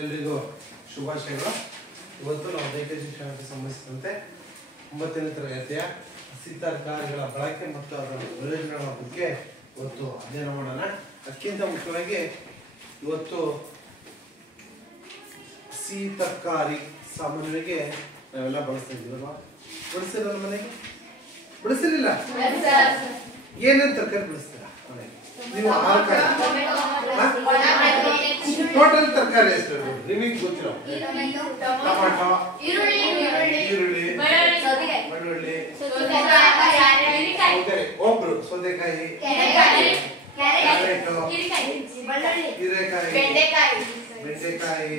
ಎಲ್ರಿಗೂ ಶುಭಾಶಯಗಳು. ಇವತ್ತು ನಾವು ದೈಹಿಕ ಶಿಕ್ಷಣಕ್ಕೆ ಸಂಬಂಧಿಸಿದಂತೆ 9ನೇ ತರಗತಿಯ ಹಸಿ ತರಕಾರಿಗಳ ಬಳಕೆ ಮತ್ತು ಅದರ ಪ್ರಯೋಜನಗಳ ಬಗ್ಗೆ ಇವತ್ತು ಅಧ್ಯಯನ ಮಾಡೋಣ. ಅದಕ್ಕಿಂತ ಮುಖ್ಯವಾಗಿ ಇವತ್ತು ಹಸಿ ತರಕಾರಿ ಸಾಮಾನ್ಯವಾಗಿ ನಾವೆಲ್ಲ ಬಳಸ್ತಾ ಇದ್ದೀವಲ್ವಾ? ಬಳಸ್ತಿರಲ್ಲ ಮನೆಗೆ? ಬಳಸ್ತಿರಲಿಲ್ಲ? ಏನೇನು ತರಕಾರಿ ಬಳಸ್ತೀರಾ ಮನೆಗೆ? ನೀವು ಟೋಟಲ್ ತರಕಾರಿ ಎಷ್ಟು ನಿಮಗೆ ಗೊತ್ತಿರೋ? ಟೊಮಾಟೊ, ಈರುಳ್ಳಿ, ಬೆಳ್ಳುಳ್ಳಿ, ಒಬ್ರು ಸೌತೆಕಾಯಿ, ಕ್ಯಾರೆಟು, ಹೀರೆಕಾಯಿ, ಬೆಂಡೆಕಾಯಿ,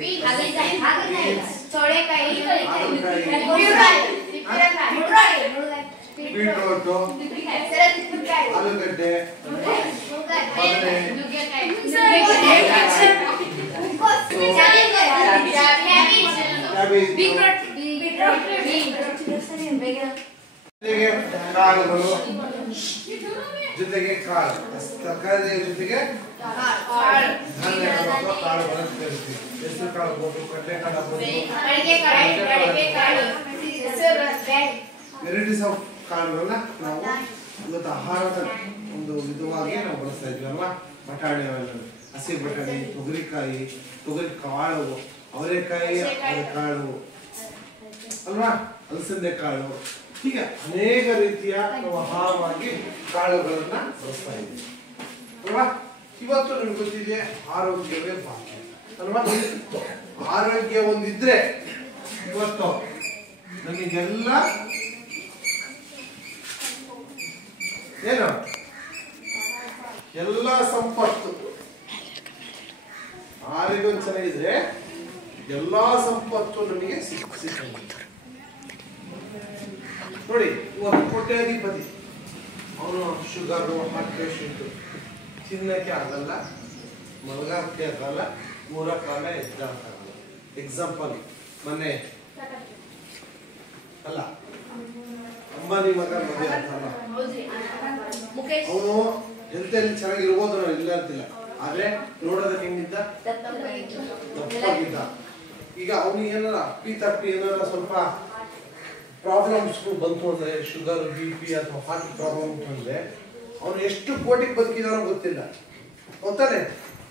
ಬೀಟ್ರೋಟು, ಆಲೂಗಡ್ಡೆ, ಕಾಳುಗಳು ಜೊತೆಗೆ ಕಾಳು, ತರಕಾರಿ ಜೊತೆಗೆ ಧಾನ್ಯಗಳು, ಕಾಳುಗಳನ್ನು ಸೇರಿಸ್ತೀವಿ. ಹೆಸರು ಕಾಳು ಬೋದು, ಕಡಲೆ ಕಾಳು ಬೋದು, ವೆರೈಟೀಸ್ ಆಫ್ ಕಾಳುಗಳನ್ನ ನಾವು ಇವತ್ತು ಆಹಾರದ ಒಂದು ವಿಧವಾಗಿ ನಾವು ಬಳಸ್ತಾ ಇದ್ವಿ ಅಲ್ವಾ? ಬಟಾಣಿ, ಹಸಿ ಬಟಾಣಿ, ತೊಗರಿ ಕಾಳು, ಅವರೆಕಾಯಿ ಕಾಳು ಅಲ್ವಾ, ಅಲಸಂದೆ ಕಾಳು, ಹೀಗೆ ಅನೇಕ ರೀತಿಯ ನಾವು ಆಹಾರವಾಗಿ ಕಾಳುಗಳನ್ನ ಬಳಸ್ತಾ ಇದ್ದೀವಿ ಅಲ್ವಾ? ಇವತ್ತು ನಿಮ್ಗೆ ಗೊತ್ತಿದೆ ಆರೋಗ್ಯವೇ ಭಾಗ್ಯ ಅಲ್ವಾ? ಆರೋಗ್ಯ ಒಂದಿದ್ರೆ ಇವತ್ತು ನಮಗೆಲ್ಲ ಏನು ಎಲ್ಲ ಸಂಪತ್ತು. ಆರೋಗ್ಯ ಚೆನ್ನಾಗಿದ್ರೆ ಎಲ್ಲಾ ಸಂಪತ್ತು ನಮಗೆ ಸಿಕ್ಕ ನೋಡಿ. ಇವತ್ತು ಕೋಟ್ಯಾಧಿಪತಿ, ಅವನು ಶುಗರು, ಹಾರ್ಟ್ ಪೇಷಂಟ್, ತಿನ್ನಕ್ಕೆ ಆಗಲ್ಲ, ಮಲಗಕ್ಕೆ ಆಗಲ್ಲ, ಮೂರಕ್ಕಾಗಲ್ಲ, ಎದ್ದಾಗಲ್ಲ. ಎಕ್ಸಾಂಪಲ್ ಮೊನ್ನೆ ಅಲ್ಲ ಅಂಬಾನಿ ಮಗ ಮದುವೆ ಆಗ್ತಾನಲ್ಲ, ಅವನು ಹೆಲ್ತ್ ಅಲ್ಲಿ ಚೆನ್ನಾಗಿರ್ಬೋದು, ನಾನು ಇಲ್ಲ ಅಂತಿಲ್ಲ, ಆದ್ರೆ ನೋಡೋದಕ್ಕೆ ಹೆಂಗಿದ್ದ? ದಪ್ಪಾಗಿದ್ದ. ಈಗ ಅವನಿಗೆ ಏನಾರ ತಪ್ಪಿ ಏನಾರ ಸ್ವಲ್ಪ ಪ್ರಾಬ್ಲಮ್ಸ್ ಬಂತು ಅಂದ್ರೆ, ಶುಗರ್, BP ಅಥವಾ ಹಾರ್ಟ್ ಪ್ರಾಬ್ಲಮ್ ಅಂದ್ರೆ ಅವನು ಎಷ್ಟು ಕೋಟಿಗೆ ಬದುಕಿದಾನೋ ಗೊತ್ತಿಲ್ಲ, ಗೊತ್ತಾನೆ?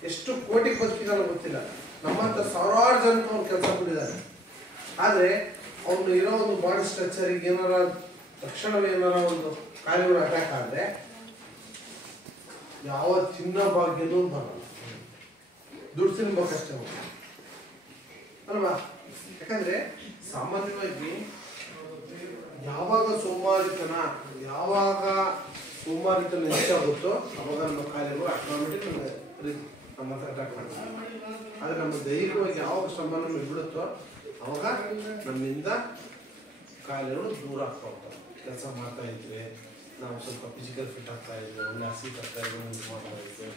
ಎಷ್ಟು ಕೋಟಿಗೆ ಬದುಕಿದಾನೋ ಗೊತ್ತಿಲ್ಲ. ನಮ್ಮಂತ ಸಾವಿರಾರು ಜನಕ್ಕೆ ಅವ್ನು ಕೆಲಸ ಕೊಟ್ಟಿದ್ದಾನೆ. ಆದ್ರೆ ಅವನು ಇರೋ ಒಂದು ಬಾಡಿ ಸ್ಟ್ರಕ್ಚರಿಗೆ ಏನಾರ ತಕ್ಷಣವೇ ಏನಾರ ಒಂದು ಕಾಯಿಲೆಗಳು ಅಟ್ಯಾಕ್ ಆದ್ರೆ ಯಾವ ಚಿನ್ನ ಭಾಗ್ಯನೂ ಬರಲ್ಲ, ದುಡ್ಡು ತಿನ್ಬೇಕಷ್ಟೇ ಅಲ್ವಾ? ಯಾಕಂದ್ರೆ ಸಾಮಾನ್ಯವಾಗಿ ಯಾವಾಗ ಸೋಮಾರಿತನ ಹೆಚ್ಚಾಗುತ್ತೋ ಅವಾಗ ನಮ್ಮ ಕಾಯಿಲೆಗಳು ಆಟೋಮೆಟಿಕ್ ನಮ್ಮ ಹತ್ರ ಅಟ್ಯಾಕ್ ಮಾಡ್ತಾರೆ. ಆದ್ರೆ ನಮ್ಮ ದೈಹಿಕವಾಗಿ ಯಾವಾಗ ಶ್ರಮ ನಮಗೆ ಬಿಡುತ್ತೋ ಅವಾಗ ನಮ್ಮಿಂದ ಕಾಯಿಲೆಗಳು ದೂರ ಆಗ್ತಾ ಹೋಗ್ತವೆ. ಕೆಲಸ ಮಾಡ್ತಾ ಇದ್ರೆ ನಾವು ಸ್ವಲ್ಪ ಫಿಸಿಕಲ್ ಫಿಟ್ ಆಗ್ತಾ ಇದ್ವಿ, ಒಳ್ಳೆ ಹಸಿ ತರಕಾರಿಗಳನ್ನು ಯೂಸ್ ಮಾಡ್ತಾ ಇದ್ವಿ,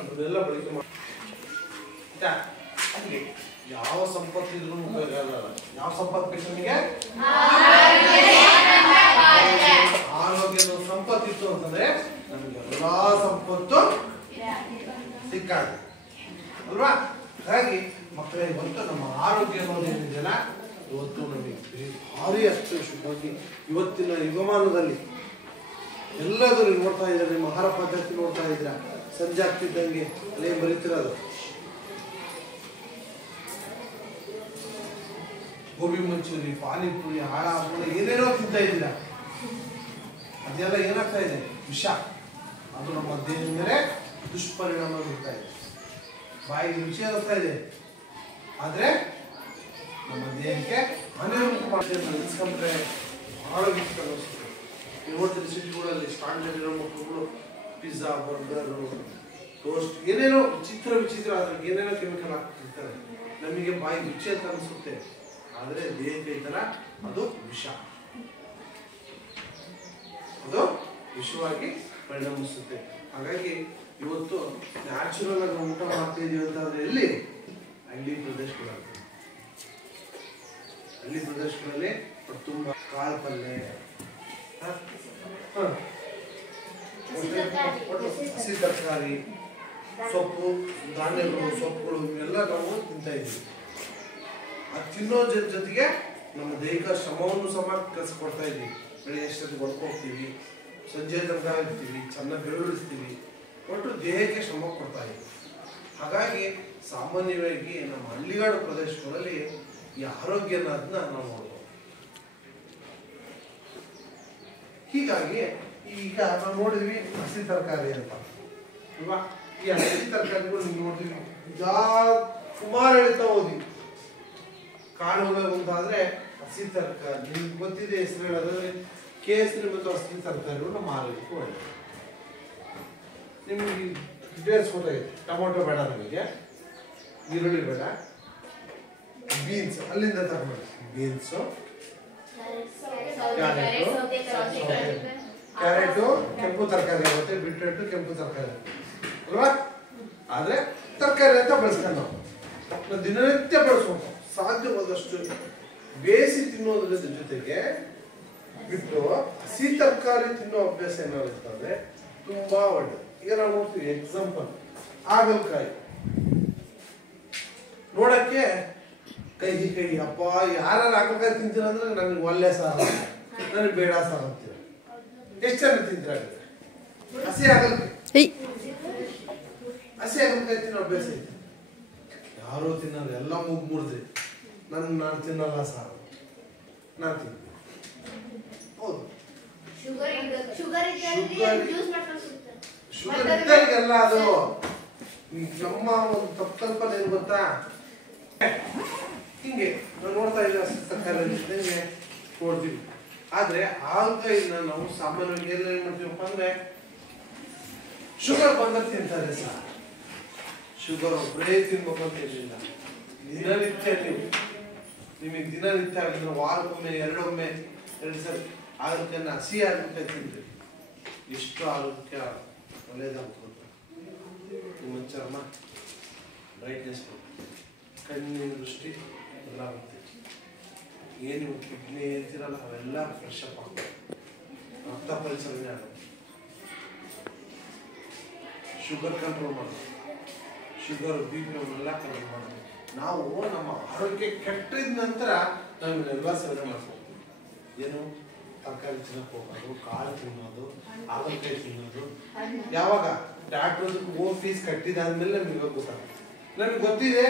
ಅದನ್ನೆಲ್ಲ ಬಳಕೆ ಮಾಡ್ತಾ ಯಾವ ಸಂಪತ್ತು ಇದ್ರೂ ಉಪಯೋಗ ಅಲ್ಲ. ಯಾವ ಸಂಪತ್ತು ಬೇಕು ನಿಮಗೆ? ಆರೋಗ್ಯದ ಸಂಪತ್ತಿತ್ತು ಅಂತಂದ್ರೆ ನಮಗೆ ಎಲ್ಲಾ ಸಂಪತ್ತು ಸಿಕ್ಕಾಗ ಅಲ್ವಾ? ಹಾಗಾಗಿ ಮಕ್ಕಳಿಗೆ ಬಂತು ನಮ್ಮ ಆರೋಗ್ಯ ಅನ್ನೋದೇನಿದೆಯಲ್ಲ, ಇವತ್ತು ನಮಗೆ ಭಾರಿ ಅತ್ಯವಶ್ಯಕವಾಗಿ ಇವತ್ತಿನ ಯುಗಮಾನದಲ್ಲಿ ಎಲ್ಲಾದರೂ ನೋಡ್ತಾ ಇದ್ದಾರೆ. ನಿಮ್ಮ ಆಹಾರ ಪದ್ಧತಿ ನೋಡ್ತಾ ಇದ್ರ, ಸಂಜೆ ಆಗ್ತಿದ್ದಂಗೆ ಅಲ್ಲೇ ಬರೀತಿರೋದು ಗೋಬಿ ಮಂಚೂರಿ, ಪಾನಿಪುರಿ, ಆಳ ಏನೇನೋ ತಿಂತಾ ಇದ್ದೀರಾ. ಅದೆಲ್ಲ ಏನಾಗ್ತಾ ಇದೆ? ವಿಷ. ಅದು ನಮ್ಮ ದೇಹದ ಮೇಲೆ ದುಷ್ಪರಿಣಾಮ ಬೀರ್ತಾ ಇದೆ. ಬಾಯಿಗೆ ರುಚಿ ಅನ್ನಿಸ್ತಾ ಇದೆ, ಆದ್ರೆ ನಮ್ಮ ದೇಹಕ್ಕೆ ಅನಿಸ್ಕೊಂಡ್ರೆ ಬಹಳ ವಿಚಿತ್ರ ಅನಿಸ್ತದೆ. ನೋಡ್ತೀರಿ ಸಿಟಿಗಳಲ್ಲಿ ಸ್ಟ್ಯಾಂಡರ್ಡ್ ಇರೋ ಮಕ್ಕಳು ಪಿಜ್ಜಾ, ಬರ್ಗರು, ಟೋಸ್ಟ್ ಏನೇನೋ ವಿಚಿತ್ರ ಅದ್ರಾಗ ಏನೇನೋ ಕೆಮಿಕಲ್ ಹಾಕ್ತಿರ್ತಾರೆ. ನಮಗೆ ಬಾಯಿ ರುಚಿ ಅಂತ ಅನಿಸುತ್ತೆ, ಆದ್ರೆ ದೇಹಕ್ಕೆ ಈ ತರ ಅದು ವಿಷ, ಅದು ವಿಷವಾಗಿ ಪರಿಣಮಿಸುತ್ತೆ. ಹಾಗಾಗಿ ಇವತ್ತು ನ್ಯಾಚುರಲ್ ಆಗಿ ಊಟ ಮಾಡ್ತಾ ಇದೀವಿ ಅಂತಂದ್ರೆ ಎಲ್ಲಿ? ಹಳ್ಳಿ ಪ್ರದೇಶಗಳಲ್ಲಿ ತುಂಬಾ ಕಾಳು ಪಲ್ಯ, ಹಸಿ ತರಕಾರಿ, ಸೊಪ್ಪು, ಧಾನ್ಯಗಳು, ಸೊಪ್ಪುಗಳು ಇವೆಲ್ಲ ನಾವು ತಿಂತಾ ಇದ್ದೀವಿ. ಅದು ತಿನ್ನೋ ಜೊತೆಗೆ ನಮ್ಮ ದೈಹಿಕ ಶ್ರಮವನ್ನು ಸಮ ಕಲಿಸ್ಕೊಡ್ತಾ ಇದ್ದೀವಿ. ಬೆಳಿಗ್ಗೆ ಎಷ್ಟೊತ್ತಿಗೆ ಹೊಡ್ಕೋಗ್ತೀವಿ, ಸಂಜೆ ತನಕ ಇರ್ತೀವಿ, ಚೆನ್ನಾಗಿ ಬೆರಳಿಸ್ತೀವಿ, ಒಟ್ಟು ದೇಹಕ್ಕೆ ಶ್ರಮ ಕೊಡ್ತಾ ಇದ್ದೀವಿ. ಹಾಗಾಗಿ ಸಾಮಾನ್ಯವಾಗಿ ನಮ್ಮ ಹಳ್ಳಿಗಾಡು ಪ್ರದೇಶಗಳಲ್ಲಿ ಈ ಆರೋಗ್ಯನಾದ್ನ ನಾವು ನೋಡ್ಬೋದು. ಹೀಗಾಗಿ ಈಗ ನಾವು ನೋಡಿದ್ವಿ ಹಸಿ ತರಕಾರಿ ಅಂತ ಅಲ್ವಾ. ಈ ಹಸಿ ತರಕಾರಿಗಳು ನೀವು ನೋಡಿದ್ವಿ ಸುಮಾರು ಹೇಳ್ತಾ ಹೋದ್ವಿ. ಕಾಳುಗಳು ಒಂದಾದ್ರೆ ಹಸಿ ತರಕಾರಿ ನಿಮ್ಗೆ ಗೊತ್ತಿದೆ ಹೆಸರು ಹೇಳೋದಾದ್ರೆ ಕೇಸರಿ ಮತ್ತು ಹಸಿ ತರಕಾರಿಗಳು ನಮ್ಮ ಆರೋಗ್ಯಕ್ಕೆ ಒಳ್ಳೆಯದು. ನಿಮ್ಗೆ ಡೀಟೇಲ್ಸ್ ಗೊತ್ತಾಗಿದೆ. ಟೊಮೊಟೊ ಬೇಡ, ನಮಗೆ ಈರುಳ್ಳಿ ಬೇಡ, ಬೀನ್ಸ್ ಅಲ್ಲಿಂದ ತಗೊಂಡು ಬೀನ್ಸು, ಕ್ಯಾರೆಟು ಕೆಂಪು ತರಕಾರಿ ಆಗುತ್ತೆ, ಬೀಟ್ರೂಟು ಕೆಂಪು ತರಕಾರಿ ಅಲ್ವಾ. ಆದ್ರೆ ತರಕಾರಿ ಅಂತ ಬಳಸ್ಕೊಂಡು ನಾವು ದಿನನಿತ್ಯ ಬಳಸುವಂತ ಸಾಧ್ಯವಾದಷ್ಟು ಬೇಯಿಸಿ ತಿನ್ನೋದ್ರ ಜೊತೆಗೆ ಬಿಟ್ಟು ಹಸಿ ತರಕಾರಿ ತಿನ್ನೋ ಅಭ್ಯಾಸ ಏನಾಗುತ್ತೆ ಅಂದ್ರೆ ತುಂಬಾ ಒಳ್ಳೆಯದು. ಈಗ ನಾವು ನೋಡ್ತೀವಿ ಎಕ್ಸಾಂಪಲ್ ಹಾಗಲಕಾಯಿ ನೋಡಕ್ಕೆ ಕೈ ಅಪ್ಪ ಯಾರು ಹಾಗಲಕಾಯಿ ತಿಂತೀರ ಅಂದ್ರೆ ನನಗೆ ಒಳ್ಳೆ ಸಾರು, ನನಗೆ ಬೇಡ ಸಾರು ಅಂತೀರ. ಎಷ್ಟು ಜನ ತಿಂತೀರ ಹಸಿ ಹಾಗಲಕಾಯಿ? ಹಸಿ ಹಾಗಲಕಾಯಿ ತಿನ್ನೋ ಅಭ್ಯಾಸ ಐತೆ? ಯಾರು ತಿನ್ನೋದು, ಎಲ್ಲ ಮುರಿದ್ರಿ. ನಾನು ತಿನ್ನಲ್ಲ ಸಾರು, ನಾನು ತಿಂತೀನಿ. ಹೌದು, ಶುಗರ್ ಇದ್ದರಿಗೆಲ್ಲ ಅದು ನಮ್ಮ ಒಂದು ತಪ್ಪು ಕಲ್ಪನೆ ಏನು ಗೊತ್ತಾ. ಹಿಂಗೆ ನಾವು ನೋಡ್ತಾ ಇದ್ದೀವಿ ಹಸಿ ತರಕಾರಿ ಹಿಂಗೆ ನೋಡ್ತೀವಿ. ಆದ್ರೆ ಹಾಗಲಕಾಯಿನ ನಾವು ಸಾಮಾನ್ಯವಾಗಿ ಏನ್ ಮಾಡ್ತೀವಪ್ಪ ಅಂದ್ರೆ ಶುಗರ್ ಬಂದಾಗ ತಿಂತಾರೆ ಸರ್. ಶುಗರ್ ಒಬ್ಬರೇ ತಿನ್ಬೇಕು ಅಂತ ಏನಿಲ್ಲ, ದಿನನಿತ್ಯ ನಿಮಗೆ ದಿನನಿತ್ಯ ಆಗಿದ್ರೆ ವಾರಕ್ಕೊಮ್ಮೆ ಎರಡೊಮ್ಮೆ 2 ಸಲ ಹಾಗಲಕಾಯಿನ ಹಸಿ ಹಾಗಲಕಾಯಿ ತಿಂದ್ರಿ ಎಷ್ಟು ಆರೋಗ್ಯ ಒಳ್ಳೇದಾಗುತ್ತೆ ಗೊತ್ತಾ. ನಿಮ್ಮ ಚರ್ಮ ಬ್ರೈಟ್ನೆಸ್, ಕಣ್ಣಿನ ದೃಷ್ಟಿ ಬದಲಾಗುತ್ತೆ. ಏನು ಕಿಡ್ನಿ ಹೇಳ್ತಿರಲ್ಲ ಅವೆಲ್ಲ ಫ್ರೆಶ್ ಅಪ್ ಆಗುತ್ತೆ, ರಕ್ತ ಪರಿಚಲನೆ ಆಗುತ್ತೆ, ಶುಗರ್ ಕಂಟ್ರೋಲ್ ಮಾಡೋದು, ಶುಗರ್ ಬಿ ಪಿ ಅವನ್ನೆಲ್ಲ ಕಂಟ್ರೋಲ್ ಮಾಡೋದು. ನಾವು ನಮ್ಮ ಆರೋಗ್ಯ ಕೆಟ್ಟಿದ ನಂತರ ನಾವು ಇವನ್ನೆಲ್ಲ ಸೇವನೆ ಮಾಡ್ಕೊಳ್ತೀವಿ. ಏನು ತರಕಾರಿ ತಿನ್ನಕ್ಕೆ ಹೋಗೋದು, ಕಾಳು ತಿನ್ನೋದು, ಹಾಗಲಕಾಯಿ ತಿನ್ನೋದು. ಯಾವಾಗ ಡಾಕ್ಟರ್ ಫೀಸ್ ಕಟ್ಟಿದಾದ್ಮೇಲೆ ನಮಗೆ ಗೊತ್ತಾಗುತ್ತೆ. ನನಗೆ ಗೊತ್ತಿದೆ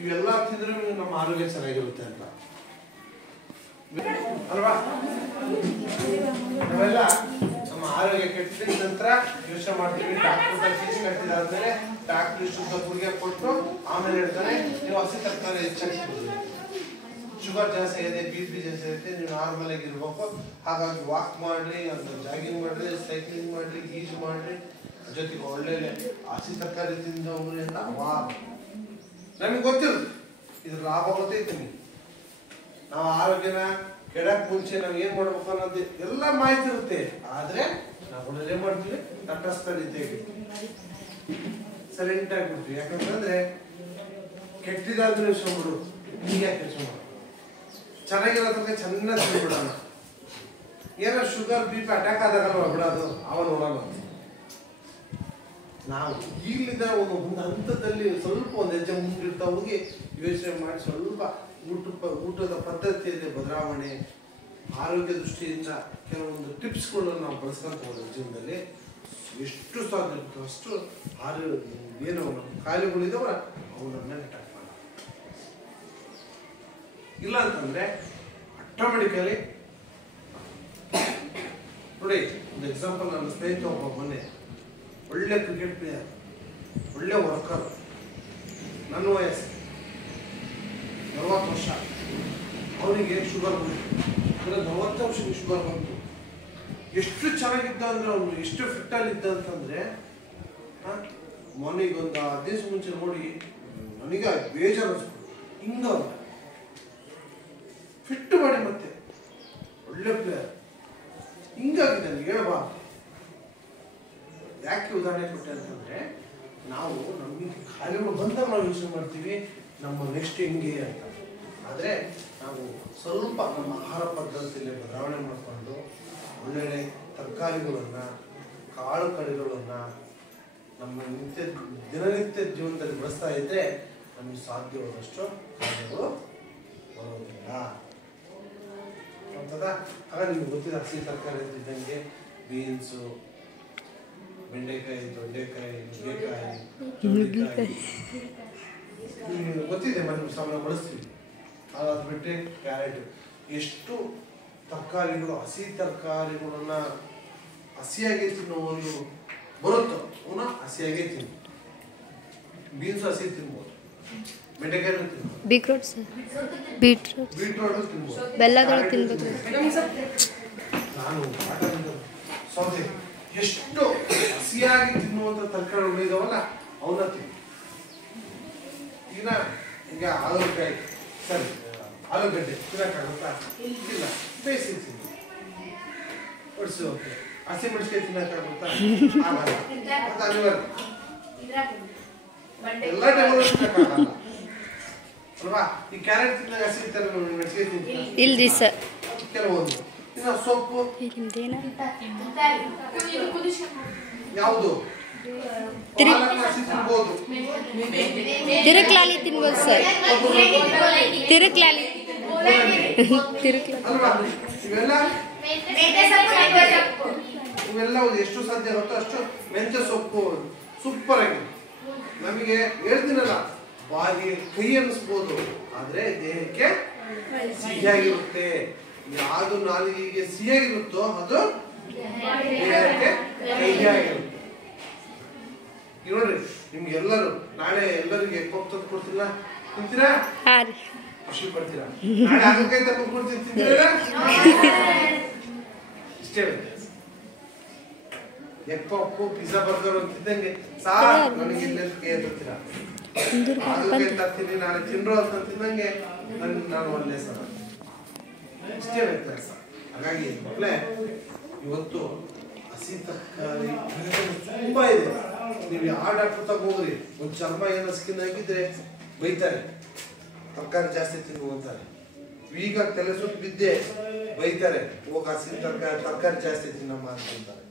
ಇವೆಲ್ಲ ತಿಂದ್ರೆ ನಮ್ಮ ಆರೋಗ್ಯ ಚೆನ್ನಾಗಿರುತ್ತೆ ಅಂತ ಅಲ್ವಾ. ನಾವೆಲ್ಲ ನಮ್ಮ ಆರೋಗ್ಯ ಕೆಟ್ಟಿದ ನಂತರ ಯೋಚನೆ ಮಾಡ್ತೀವಿ. ಡಾಕ್ಟರ್ ಫೀಸ್ ಕಟ್ಟಿದಾದ್ಮೇಲೆ ಡಾಕ್ಟರ್ ಶುದ್ಧ ಗುಳಿಗೆ ಕೊಟ್ಟು ಆಮೇಲೆ ಹೇಳ್ತಾರೆ ನೀವು ಹಸಿ ತರಕಾರಿ ಹೆಚ್ಚಾಗಿ ಶುಗರ್ ಜಾಸ್ತಿ ಆಗಿದೆ, ಬಿ ಪಿ ಜಾಸ್ತಿ ಆಗುತ್ತೆ, ನೀವು ನಾರ್ಮಲ್ ಆಗಿ ಇರ್ಬೇಕು. ಹಾಗಾಗಿ ವಾಕ್ ಮಾಡ್ರಿ, ಜಾಗಿಂಗ್ ಮಾಡ್ರಿ, ಸೈಕ್ಲಿಂಗ್ ಮಾಡ್ರಿ, ಈಜು ಮಾಡ್ರಿ, ಜೊತೆಗೆ ಒಳ್ಳೆ ಹಸಿ ತರಕಾರಿ ತಿಂದವ್ರಿ ಅಂತ ಅವಾಗ ನಮಗೆ ಗೊತ್ತಿರುತ್ತೆ. ಇದ್ರ ಲಾಭ ಗೊತ್ತೈತೆ ನಿಮಗೆ. ನಾವು ಆರೋಗ್ಯನ ಕೆಡಕ್ ಮುಂಚೆ ನಾವು ಏನ್ ಮಾಡ್ಬೇಕು ಅನ್ನೋದು ಎಲ್ಲ ಮಾಹಿತಿ ಇರುತ್ತೆ. ಆದ್ರೆ ನಾವು ಏನ್ ಮಾಡ್ತೀವಿ, ತಟಸ್ಥರಿದ್ದೇವೆ, ಸೈಲೆಂಟ್ ಆಗಿಬಿಡ್ತೀವಿ. ಯಾಕಂತಂದ್ರೆ ಕೆಟ್ಟಿದಾದ್ರೂ ಯೋಚನೆ ಮಾಡು, ಈಗ ಯಾಕೆ ಯೋಚನೆ ಮಾಡು, ಚೆನ್ನಾಗಿರೋದ್ರಿಗೆ ಚೆನ್ನಾಗಿ ತಿಳ್ಬಿಡೋಣ. ಏನೋ ಶುಗರ್ ಬಿ ಪಿ ಅಟ್ಯಾಕ್ ಆದಾಗಲ್ವ ಬಿಡೋದು, ಅವ ನೋಡೋಣ. ನಾವು ಈಗಲಿಂದ ಒಂದು ಹಂತದಲ್ಲಿ ಸ್ವಲ್ಪ ಒಂದು ಹೆಜ್ಜೆ ಮುಂದಿರ್ತಾ ಹೋಗಿ ಯೋಚನೆ ಮಾಡಿ ಸ್ವಲ್ಪ ಊಟದ ಪದ್ಧತಿಯಲ್ಲಿ ಬದಲಾವಣೆ, ಆರೋಗ್ಯ ದೃಷ್ಟಿಯಿಂದ ಕೆಲವೊಂದು ಟಿಪ್ಸ್ಗಳನ್ನು ನಾವು ಬಳಸ್ಕೊಂತ ಹೋದ ಜೀವನದಲ್ಲಿ ಎಷ್ಟು ಸಾಧ್ಯ ಇರುತ್ತೋ ಅಷ್ಟು ಏನು ಕಾಯಿಲೆಗಳಿದಾವ ಅವನ್ನ ಅಟ್ಯಾಕ್ ಮಾಡ. ಇಲ್ಲ ಅಂತಂದ್ರೆ ಆಟೋಮೆಟಿಕಲಿ ನೋಡಿ, ಒಂದು ಎಕ್ಸಾಂಪಲ್, ನನ್ನ ಸ್ನೇಹಿತ ಒಬ್ಬ ಮೊನ್ನೆ ಒಳ್ಳೆ ಕ್ರಿಕೆಟ್ ಪ್ಲೇಯರ್, ಒಳ್ಳೆ ವರ್ಕರ್, ನನ್ನ ವಯಸ್ಸು 40 ವರ್ಷ, ಅವನಿಗೆ ಶುಗರ್ ಬಂತು. 40 ವರ್ಷಕ್ಕೆ ಶುಗರ್ ಬಂತು. ಎಷ್ಟು ಚೆನ್ನಾಗಿದ್ದ ಅಂದ್ರೆ ಅವನು ಎಷ್ಟು ಫಿಟ್ ಆಗಿದ್ದ ಅಂತಂದ್ರೆ ಮೊನ್ನೆಗೊಂದು 10 ದಿವಸ ಮುಂಚೆ ನೋಡಿ ನನಗೆ ಬೇಜಾರು ಅನ್ಸ್ಬಿಟ್ಟು, ಹಿಂಗ ಫಿಟ್ ಮಾಡಿ ಮತ್ತೆ ಒಳ್ಳೆ ಪ್ಲೇಯರ್ ಹಿಂಗಾಗಿದ್ದಾನೆ ಹೇಳ್ಬಾರ್ದು. ಯಾಕೆ ಉದಾಹರಣೆ ಕೊಟ್ಟೆ ಅಂತಂದ್ರೆ ನಾವು ನಮಗೆ ಖಾಲಿಗಳು ಬಂದಾಗ ನಾವು ಯೋಚನೆ ಮಾಡ್ತೀವಿ ನಮ್ಮ ನೆಕ್ಸ್ಟ್ ಹೆಂಗೆ ಅಂತ. ಆದರೆ ನಾವು ಸ್ವಲ್ಪ ನಮ್ಮ ಆಹಾರ ಪದ್ಧತಿಯಲ್ಲಿ ಬದಲಾವಣೆ ಮಾಡಿಕೊಂಡು ಒಳ್ಳೊಳ್ಳೆ ತರಕಾರಿಗಳನ್ನು, ಕಾಳು ಕಡಿಗಳನ್ನು ನಮ್ಮ ದಿನನಿತ್ಯ ಜೀವನದಲ್ಲಿ ಬಳಸ್ತಾ ಇದ್ದರೆ ನಮಗೆ ಸಾಧ್ಯವಾದಷ್ಟು ಕಾಯಿಲೆಗಳು ಬರೋದಿಲ್ಲ. ಅಂತದ ಆಗ ನಿಮ್ಗೆ ಗೊತ್ತಿದೆ ಹಸಿ ತರಕಾರಿ ಅಂತಿದ್ದಂಗೆ ಬೀನ್ಸು, ಬೆಂಡೆಕಾಯಿ, ದೊಡ್ಡೆಕಾಯಿ, ನುಗ್ಗೆಕಾಯಿ, ಚೌಳಿಕಾಯಿ ನಿಮ್ಗೆ ಗೊತ್ತಿದೆ. ಮನೆ ಸಾಮಾನು ಬಳಸ್ತೀವಿ. ಅದು ಬಿಟ್ಟರೆ ಕ್ಯಾರೆಟ್. ಎಷ್ಟು ತರಕಾರಿಗಳು, ಹಸಿ ತರಕಾರಿಗಳನ್ನ ಹಸಿಯಾಗಿ ತಿನ್ನೋ ಒಂದು ಬರುತ್ತೋ ಅವನ್ನ ಹಸಿಯಾಗೇ ತಿನ್ನು. ಬೀನ್ಸ್ ಹಸಿ ತಿನ್ಬೋದು, ಬೆಂಡೆಕಾಯಿನೂ ತಿನ್ಬೋದು, ಬೀಟ್ರೂಟ್ ತಿನ್ಬೋದು, ಬೆಲ್ಲಗಳು ತಿನ್ಬೇಕು. ನಾನು ಸೌದೆ ಎಷ್ಟು ಹಸಿಯಾಗಿ ತಿನ್ನುವಂಥ ತರಕಾರಿಗಳು ಇದಾವಲ್ಲ ಅವನ್ನ ತಿನ್ನು. ಈಗ ಆಲೂಕಾಯಿ, ಸರಿ ಆಲೂಗಡ್ಡೆ ತಿನ್ನಕ್ಕಾಗುತ್ತಾ? ಇಲ್ಲ, ಬೇಯಿಸಿ ತಿನ್ನು. ಒಡಿಸಿ ಓಕೆ. ಹಸಿ ಮೆಣಸಿಕಾಯಿ ತಿನ್ನಕ್ಕಾಗುತ್ತಾ? ಆಗಲ್ಲ. ಮತ್ತೆ ಅನಿವಾರ್ಯ ಎಲ್ಲ ಟೈಮಲ್ಲೂ ತಿನ್ನಕ್ಕಾಗಲ್ಲ ಅಲ್ವಾ? ಈ ಕ್ಯಾರೆಟ್ ತಿಂದಾಗ ಹಸಿ ತರ ಮೆಣಸಿಕಾಯಿ ತಿಂತೀನಿ ಇಲ್ರಿ ಸರ್. ಕೆಲವೊಂದು ಇನ್ನು ಸೊಪ್ಪು ಯಾವುದು ಹಸಿ ತಿನ್ಬೋದು, ತಿರುಕ್ಲಾಲಿ ತಿನ್ಬೋದು ಸರ್. ತಿರುಕ್ಲಾಲಿ ಅಲ್ವಾ? ಇವೆಲ್ಲ ಎಷ್ಟು ಸಾಧ್ಯ ಆಗುತ್ತೋ ಅಷ್ಟು ಮೆಂತ್ಯ ಸೊಪ್ಪು ಸೂಪರ್ ಆಗಿದೆ. ನಮಗೆ ಹೇಳ್ತೀನಲ್ಲ, ಬಾಯಿಗೆ ಕೈ ಅನ್ನಿಸ್ಬೋದು, ಆದ್ರೆ ದೇಹಕ್ಕೆ ಸಿಹಿಯಾಗಿರುತ್ತೆ. ಯಾವುದು ನಾಲಿಗೆಗೆ ಸಿಹಿಯಾಗಿರುತ್ತೋ ಅದು ದೇಹಕ್ಕೆ ಕಹಿಯಾಗಿರುತ್ತೆ. ಈಗ ನೋಡ್ರಿ, ನಿಮ್ಗೆಲ್ಲರೂ ನಾಳೆ ಎಲ್ಲರಿಗೆ ಕೊಪ್ಪು ತಂದು ಕೊಡ್ತಿಲ್ಲ, ತಿಂತೀರಾ? ಖುಷಿ ಪಡ್ತೀರಾ? ನಾಳೆ ಹಾಗಲಕಾಯಿ ತಂದು ಕೊಡ್ತೀನಿ, ತಿಂತೀರಾ? ಇಷ್ಟೇ ವ್ಯತ್ಯಾಸ. ಎಗ್ ಪಪ್ಪು, ಪಿಜ್ಜಾ, ಬರ್ಗರ್ ಅಂತಿದ್ದಂಗೆ ಸಾಕು ನನಗೆ ಇಲ್ಲೇ ಕೈ ಎತ್ತೀರಾ. ಹಾಗಲಕಾಯಿ ತರ್ತೀನಿ ನಾಳೆ ತಿನ್ರೋ ಅಂತ ತಿಂದಂಗೆ ನಾನು ಒಳ್ಳೆ ಸಲ. ಇಷ್ಟೇ ವ್ಯತ್ಯಾಸ. ಹಾಗಾಗಿ ಮಕ್ಕಳೇ, ಇವತ್ತು ಹಸಿ ತರಕಾರಿ ತುಂಬಾ ಇದೆ. ನೀವು ಯಾವ ಡಾಕ್ಟರ್ ತಗೋಗ್ರಿ, ಒಂದು ಚರ್ಮ ಏನೋ ಸ್ಕಿನ್ ಆಗಿದ್ರೆ ಬೈತಾರೆ, ತರಕಾರಿ ಜಾಸ್ತಿ ತಿನ್ನುವಂತಾರೆ. ಈಗ ತಲೆ ಸುತ್ತು ಬಿದ್ದೆ ಬೈತಾರೆ, ಹೋಗಿ ಹಸಿ ತರಕಾರಿ ಜಾಸ್ತಿ ತಿನ್ನಮ್ಮ ಅಂತಾರೆ.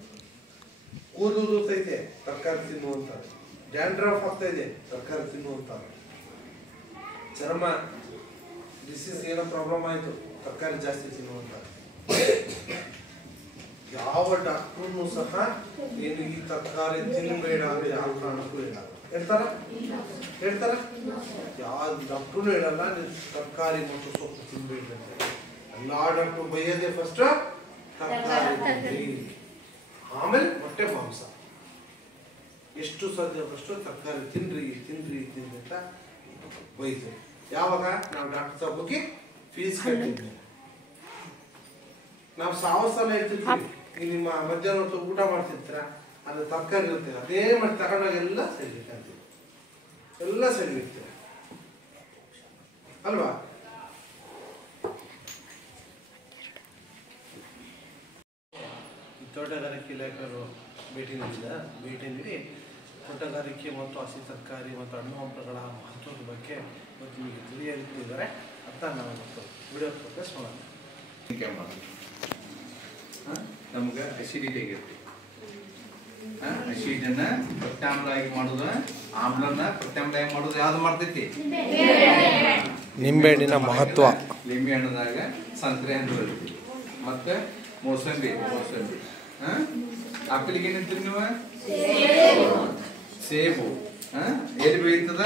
ಕೂದಲು ದೂತೈತೆ, ತರಕಾರಿ ತಿನ್ನುವಂತಾರೆ. ಡ್ಯಾಂಡ್ರಫ್ ಆಗ್ತಾ ಇದೆ, ತರಕಾರಿ ತಿನ್ನುವಂತಾರೆ. ಚರ್ಮ ಡಿಸೀಸ್ ಏನೋ ಪ್ರಾಬ್ಲಮ್ ಆಯ್ತು, ತರಕಾರಿ ಜಾಸ್ತಿ ತಿನ್ನುವಂತಾರೆ. ಯಾವ ಡಾಕ್ಟ್ರೂ ಸಹ ಏನು ಈ ತರಕಾರಿ ತಿನ್ನಬೇಡ ಅಂತ ಯಾವ ಕಾರಣಕ್ಕೂ ಹೇಳಲ್ಲ. ಹೇಳ್ತಾರ? ಯಾವ ಡಾಕ್ಟ್ರೂ ಹೇಳಲ್ಲ ನೀವು ತರಕಾರಿ ಮತ್ತು ಸೊಪ್ಪು ತಿನ್ಬೇಡಿ ಅಂತ. ಎಲ್ಲಾ ಡಾಕ್ಟ್ರು ಬೈಯೋದೇ ಫಸ್ಟ್ ತರಕಾರಿ ತಿನ್ರಿ, ಆಮೇಲೆ ಮೊಟ್ಟೆ ಮಾಂಸ. ಎಷ್ಟು ಸಾಧ್ಯ ಫಸ್ಟ್ ತರಕಾರಿ ತಿನ್ರಿ ಅಂತ ಬೈತಾರೆ. ಯಾವಾಗ ನಾವು ಡಾಕ್ಟರ್ ಹೋಗಿ ಫೀಸ್ ಕಟ್ಟಿದ್ವಿ, ನಾವು 1000 ಸಲ ಹೇಳ್ತಿರ್ತೀವಿ, ಈಗ ನಿಮ್ಮ ಮಧ್ಯಾಹ್ನ ಹೊತ್ತು ಊಟ ಮಾಡ್ತಿರ್ತೀರ, ಅದು ತರಕಾರಿ ಇರ್ತೀರ, ಅದೇ ಮಾಡಿ ತಗೊಂಡಾಗ ಎಲ್ಲ ಸರಿ ಅಂತೀವಿ, ಎಲ್ಲ ಸರಿ ಇರ್ತೀರ ಅಲ್ವಾ? ತೋಟಗಾರಿಕೆ ಇಲಾಖೆಯವರು ಭೇಟಿ ನೀಡಿ ತೋಟಗಾರಿಕೆ ಮತ್ತು ಹಸಿ ತರಕಾರಿ ಮತ್ತು ಹಣ್ಣು ಹಂಪಲುಗಳ ಮಹತ್ವದ ಬಗ್ಗೆ ಇವತ್ತು ನಿಮಗೆ ತಿಳಿಯಲಿದ್ದಾರೆ ಅಂತ ನಾವು ಇವತ್ತು ವಿಡಿಯೋ ಫೋಕಸ್ ಮಾಡೋಣ. ನಮ್ಗೆ ಅಸಿಡಿಟಿ ಆಗಿರುತ್ತೆ. ಅಸಿಡನ್ನ ಪ್ರತ್ಯಾಮ್ಲ ಆಗಿ ಮಾಡೋದು, ಆಮ್ಲನ್ನ ಪ್ರತ್ಯಾಮ್ಲ ಆಗಿ ಮಾಡೋದು ಯಾವ್ದು ಮಾಡ್ತೈತಿ? ನಿಂಬೆಹಣ್ಣಿನ ಮಹತ್ವ. ಲಿಂಬೆ ಹಣ್ಣದಾಗ ಸಂತ್ರೆ ಹಣ್ಣು ಬರುತ್ತೆ, ಮತ್ತೆ ಮೋಸಂಬಿ. ಆಪಲ್ಗೆ ಏನಂತೀರಿ ನೀವು? ಸೇಬು. ಎಲ್ಲಿ ಬೆಳೀತದ?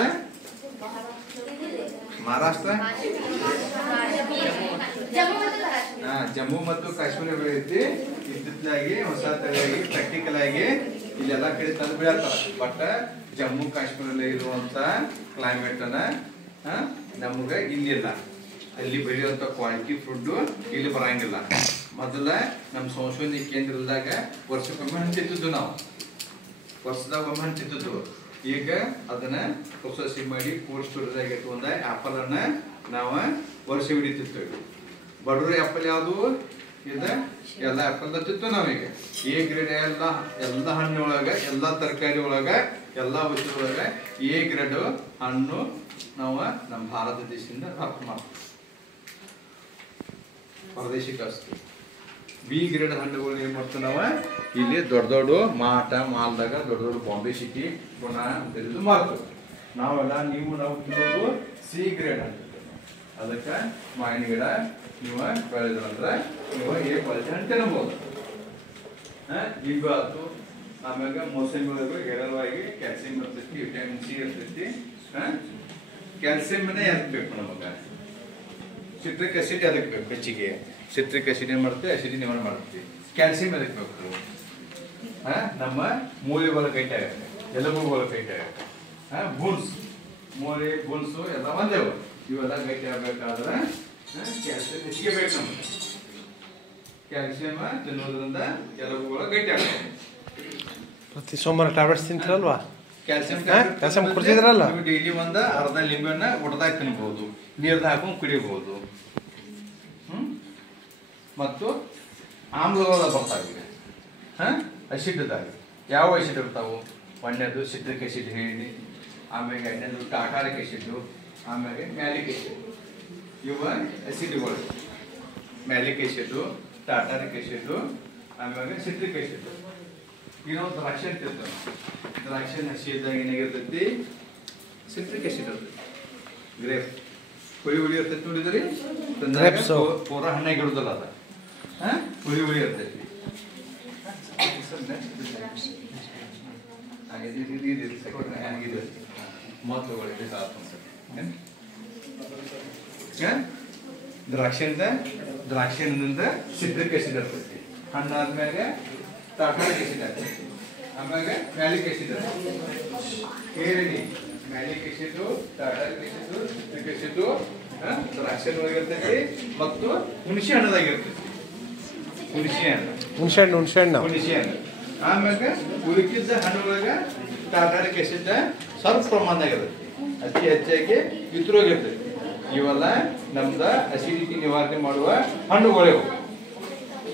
ಮಹಾರಾಷ್ಟ್ರ, ಜಮ್ಮು ಮತ್ತು ಕಾಶ್ಮೀರ ಬೆಳೆಯುತ್ತೆ. ಇತ್ತಿತ್ತಲಾಗಿ ಹೊಸ ತಳಿಯಾಗಿ ಪ್ರಾಕ್ಟಿಕಲ್ ಆಗಿ ಇಲ್ಲೆಲ್ಲ ಕಡೆ ತಂದು ಬೆಳೆಯತ್ತಾರ. ಬಟ್ ಜಮ್ಮು ಕಾಶ್ಮೀರಲ್ಲಿ ಇರುವಂತ ಕ್ಲೈಮೇಟ್ ಅನ್ನ ನಮಗ ಇಲ್ಲಿಲ್ಲ. ಅಲ್ಲಿ ಬೆಳೆಯುವಂತ ಕ್ವಾಲಿಟಿ ಫುಡ್ ಇಲ್ಲಿ ಬರಂಗಿಲ್ಲ. ಮೊದಲ ನಮ್ಮ ಸಂಶೋಧನೆ ಕೇಂದ್ರದಾಗ ವರ್ಷಕ್ಕೊಮ್ಮೆ ಹಂಚಿದ್ದು, ನಾವು ವರ್ಷದಾಗ ಒಮ್ಮೆ ಹಂಚಿದ್ದು. ಈಗ ಅದನ್ನ ಪ್ರೊಸೆಸಿಂಗ್ ಮಾಡಿ ಕೋಲ್ಡ್ ಸ್ಟೋರೇಜ್ ಇಟ್ಕೊಂಡ ಆಪಲ್ ಅನ್ನ ನಾವು ವರ್ಷ ಹಿಡಿತಿರ್ತೇವೆ. ಬಡವ್ರ ಆಪಲ್ ಯಾವುದು ಇದೆ? ಎಲ್ಲ ಆಪಲ್ ತಿಂತು ನಾವೀಗ. ಎ ಗ್ರೇಡ್ ಎಲ್ಲ ಹಣ್ಣು ಒಳಗ, ಎಲ್ಲ ತರಕಾರಿ ಒಳಗ, ಎಲ್ಲ ವಸ್ತು ಒಳಗ ಎ ಗ್ರೇಡ್ ಹಣ್ಣು ನಾವು ನಮ್ಮ ಭಾರತ ದೇಶದಿಂದ ರಫ್ತು ಮಾಡ್ತೀವಿ, ಹೊರದೇಶಕ್ಕೆ ಕಳಿಸ್ತೀವಿ. ಬಿ ಗ್ರೇಡ್ ಹಣ್ಣುಗಳು ಏನ್ ಮಾಡ್ತೀವಿ ನಾವು ಇಲ್ಲಿ ದೊಡ್ಡ ಮಾಲ್ದಾಗ ದೊಡ್ಡ ಬಾಂಬೆ ಸಿಟಿ ಪುನಃ ಮಾರ್ತೀವಿ. ನಾವೆಲ್ಲ ನಾವು ತಿನ್ನೋದು ಸಿ ಗ್ರೇಡ್ ಹಣ್ಣು. ಅದಕ್ಕೆ ಮಾವಿನ ಗಿಡ ನೀವು ಬೆಳೆದ್ರಂದ್ರೆ ನೀವು ಈ ಕ್ವಾಲಿಟಿ ಹಣ್ಣು ತಿನ್ನಬಹುದು. ಲಿಂಬು ಆಯ್ತು, ಆಮ್ಯಾಗ ಮೋಸಂಬಿ ಒಳಗೆ ಹೇರಳವಾಗಿ ಕ್ಯಾಲ್ಸಿಯಂ ಇರ್ತೈತಿ, ವಿಟಮಿನ್ ಸಿ ಇರ್ತೈತಿ. ಕ್ಯಾಲ್ಸಿಯಂನೇ ಅದಕ್ಕೆ ಬೇಕು ನಮಗೆ. ಸಿಟ್ರಿಕ್ ಆಸಿಡ್ ಅದಕ್ಕೆ ಬೇಕು ಹೆಚ್ಚಿಗೆ. ಸಿಟ್ರಿಕ್ ಆಸಿಡ್ ಏನು ಮಾಡುತ್ತೆ, ಅಸಿಡಿ ನಿವಾರಣೆ ಮಾಡುತ್ತೆ. ಕ್ಯಾಲ್ಸಿಯಂ ಅದಕ್ಕೆ ಬೇಕು. ನಮ್ಮ ಮೂಳೆಗಳ ಗಟ್ಟಿ ಆಗುತ್ತೆ, ಎಲುಬುಗಳ ಗಟ್ಟಿ ಆಗುತ್ತೆ. ಬೂನ್ಸ್, ಮೂಳೆ ಬೂನ್ಸು ಎಲ್ಲ ಒಂದೇವು. ಇವೆಲ್ಲ ಗಟ್ಟಿ ಆಗಬೇಕಾದ್ರೆ ಕ್ಯಾಲ್ಸಿಯಂ ಹೆಚ್ಚಿಗೆ ಬೇಕು ನಮಗೆ. ಕ್ಯಾಲ್ಸಿಯಂ ತಿನ್ನೋದ್ರಿಂದ ಎಲುಬುಗಳು ಗಟ್ಟಿ ಆಗುತ್ತೆ. ಪ್ರತಿ ಸೋಮವಾರ ಟ್ಯಾಬ್ಲೆಟ್ಸ್ ತಿಂತೀರಲ್ವಾ? ಕ್ಯಾಲ್ಸಿಯಂ ಕುಡಿದಿದ್ರಲ್ಲ, ಡೈಲಿ ಒಂದು ಅರ್ಧ ಲಿಂಬೆಹಣ್ಣ ಒಡೆದಾಗಿ ತಿನ್ಬಹುದು, ನೀರ್ದಾಗ ಹಾಕೊಂಡು ಕುಡಿಬಹುದು. ಮತ್ತು ಆಮ್ಲಗಳು ಬರ್ತಾವೆ. ಅಸಿಡ್ದಾಗ ಯಾವ ಅಸಿಡ್ ಇರ್ತಾವು? ಒಂದನೇದು ಸಿಟ್ರಿಕ್ ಆಸಿಡ್ ಹೇಳಿ, ಆಮೇಲೆ ಎರಡನೇದು ಟಾಟಾರಿಕ್ ಆಸಿಡ್, ಆಮೇಲೆ ಮ್ಯಾಲಿಕ್ ಆಸಿಡ್. ಇವ ಅಸಿಡ್ಗಳು. ಮ್ಯಾಲಿಕ್ ಆಸಿಡ್, ಟಾಟಾರಿಕ್ ಆಸಿಡ್, ಆಮೇಲೆ ಸಿಟ್ರಿಕ್ ಆಸಿಡ್. ಇನ್ನೊಂದು ದ್ರಾಕ್ಷಿ ಅಂತ ಇರ್ತದೆ. ದ್ರಾಕ್ಷಿ ಹಸಿದಾಗ ಏನಾಗಿರ್ತೈತಿ? ಸಿಟ್ರಿಕ್ ಆಸಿಡ್ ಇರ್ತೈತಿ. ಗ್ರೇಪ್ ಹುಳಿ ಹುಳಿ ಇರ್ತೈತಿ ನೋಡಿದ್ರಿ, ಪೂರ ಹಣ್ಣಾಗಿ ಇಡುದಲ್ಲ ಅದ, ಹುಳಿ ಹುಳಿ ಇರ್ತೈತಿ. ದ್ರಾಕ್ಷಿಯಿಂದ ಸಿಟ್ರಿಕ್ ಆಸಿಡ್ ಇರ್ತೈತಿ. ಹಣ್ಣಾದ್ಮೇಲೆ ಟಾಟಾರಿಕ್ ಆಸಿಡ್ ಆಗ್ತೈತಿ, ಆಮೇಲೆ ಮ್ಯಾಲಿಕ್ ಆಸಿಡ್ ಇರ್ತೈತಿ. ಹೇಳಿ malic acid, tartaric acid, citric acid ದ್ರಾಕ್ಷಿ ಒಳಗಿರ್ತೈತಿ ಮತ್ತು ಹುಣಸೆ ಹಣ್ಣದಾಗಿರ್ತೈತಿ. ಹುಣಸೆ ಹಣ್ಣು. ಆಮ್ಯಾಗ ಉಳಿಕಿದ್ದ ಹಣ್ಣುಗಳಾಗ ಟಾಟಾರಿಕ್ ಆಸಿಡ್ ಸ್ವಲ್ಪ ಪ್ರಮಾಣದಾಗ ಇರುತ್ತೆ, ಅತಿ ಹೆಚ್ಚಾಗಿ ಇದ್ರೋಗಿರ್ತೈತಿ. ಇವೆಲ್ಲ ನಮ್ದ ಅಸಿಡಿಟಿ ನಿವಾರಣೆ ಮಾಡುವ ಹಣ್ಣುಗಳಿವು.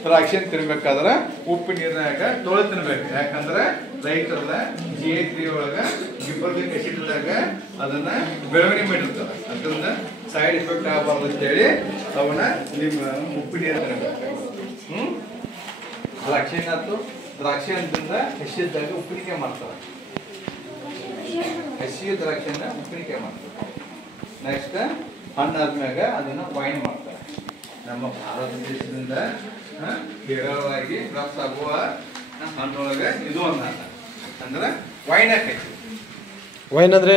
ದ್ರಾಕ್ಷಿ ತಿನ್ಬೇಕಾದ್ರೆ ಉಪ್ಪು ನೀರಿನಾಗ ತೊಳೆ ತಿನ್ಬೇಕು. ಯಾಕಂದ್ರೆ ರೈತರೆಲ್ಲ GI3 ಒಳಗ ಗಿಬ್ಬರ್ಲಿಕ್ ಆಸಿಡ್ದಾಗ ಅದನ್ನ ಬೆಳವಣಿಗೆ ಮಾಡಿರ್ತಾರೆ. ಅದರಿಂದ ಸೈಡ್ ಎಫೆಕ್ಟ್ ಆಗಬಾರ್ದು ಅಂತೇಳಿ ಅವನ್ನ ನಿಮ್ಮ ಉಪ್ಪು ನೀರು ತಿನ್ಬೇಕು. ದ್ರಾಕ್ಷಿ ಏನಾಯ್ತು, ದ್ರಾಕ್ಷಿ ಅಂತಂದ ಹಸಿದಾಗ ಉಪ್ಪಿನಿಕಾಯಿ ಮಾಡ್ತಾರೆ. ಹಸಿ ದ್ರಾಕ್ಷಿಯನ್ನ ಉಪ್ಪಿನಿಕಾಯಿ ಮಾಡ್ತಾರೆ. ನೆಕ್ಸ್ಟ್ ಹಣ್ಣಾದ್ಮ್ಯಾಗ ಅದನ್ನ ವೈನ್ ಮಾಡ್ತಾರೆ. ನಮ್ಮ ಭಾರತ ದೇಶದಿಂದ ಹೇರಳವಾಗಿ ರಫ್ತು ಆಗುವ ಹಣ್ಣೊಳಗೆ ಇದು ಒಂದು ಹಣ್ಣ ಅಂದ್ರೆ ವೈನ್ ಹಾಕೈತಿ. ವೈನ್ ಅಂದ್ರೆ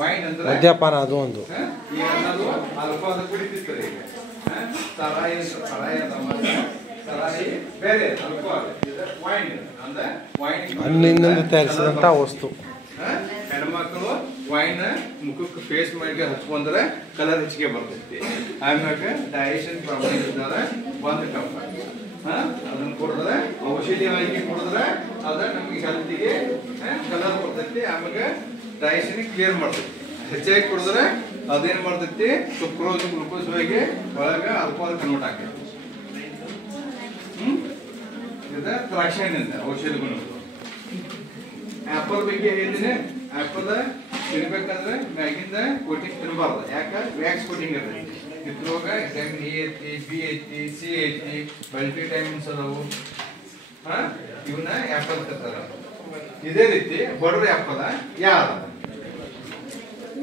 ವೈನ್ ಅಂದ್ರೆ ಮದ್ಯಪಾನ. ಅದು ಒಂದು ಈ ಅನ್ನೋದು ಅಲ್ಪಾದ ಕುಡಿತಿರ್ತಾರೆ. ಈಗ ಸರಾಯಿ ಬೇರೆ ಅಲ್ಕೋಹಾಲ್, ವೈನ್ ಅಂದ್ರೆ ವೈನ್ ಹಣ್ಣಿನಿಂದ ತಯಾರಿಸಿದಂತ ವಸ್ತು. ಹೆಣ್ಮಕ್ಳು ವೈನ್ ಮುಖಕ್ಕೆ ಫೇಸ್ ಮಾಡಿ ಹಚ್ಕೊಂಡ್ರೆ ಕಲರ್ ಹೆಚ್ಚಿಗೆ ಬರ್ತೈತಿ. ಆಮ್ಯಾಗ ಡೈಜೆಷನ್ ಪ್ರಾಬ್ಲಮ್ ಇದ್ದಾರೆ, 1 ಕಪ್ ಅದನ್ನ ಕುಡಿದ್ರೆ ಔಷಧಿಯಾಗಿ ಕುಡಿದ್ರೆ ಅದ ನಮ್ಗೆ ಹೆಲ್ತಿಗೆ ಕಲರ್ ಬರ್ತೈತಿ. ಆಮ್ಯಾಗ ಡೈಜೆಷನ್ ಕ್ಲಿಯರ್ ಮಾಡ್ತೈತಿ. ಹೆಚ್ಚಾಗಿ ಕುಡಿದ್ರೆ ಅದೇನ್ ಮಾಡ್ತೈತಿ, ಸುಕ್ರೋಸ್ ಗ್ಲುಕೋಸ್ ಹೋಗಿ ಒಳಗ ಆಲ್ಕೋಹಾಲ್ ಕನ್ವರ್ಟ್ ಆಗ್ತೈತಿ. ಇದು ದ್ರಾಕ್ಷಿ ಹಣ್ಣಿಂದ ಔಷಧಿ ಗುಣಗಳು. ಆಪಲ್ ಬಗ್ಗೆ ಹೇಳಿದ್ರೆ, ಆಪಲ್ ತಿನ್ಬೇಕಾದ್ರೆ ಮ್ಯಾಗಿಂದ ಕೋಟಿಂಗ್ ತಿನ್ನಬಾರ್ದು. ಯಾಕೆ? ವ್ಯಾಕ್ಸ್ ಕೋಟಿಂಗ್ ಇರ್ತೈತಿ. ಇದ್ರೊಳಗ ವಿಟಮಿನ್ ಎ ಐತಿ, ಬಿ ಐತಿ, ಸಿ ಐತಿ, ಮಲ್ಟಿ ವಿಟಮಿನ್ಸ್ ಅದಾವು. ಇವನ್ನ ಆಪಲ್ ತಿಂತಾರ. ಇದೇ ರೀತಿ ಬಡ್ರಿ ಆಪಲ್ ಯಾವ್ದು?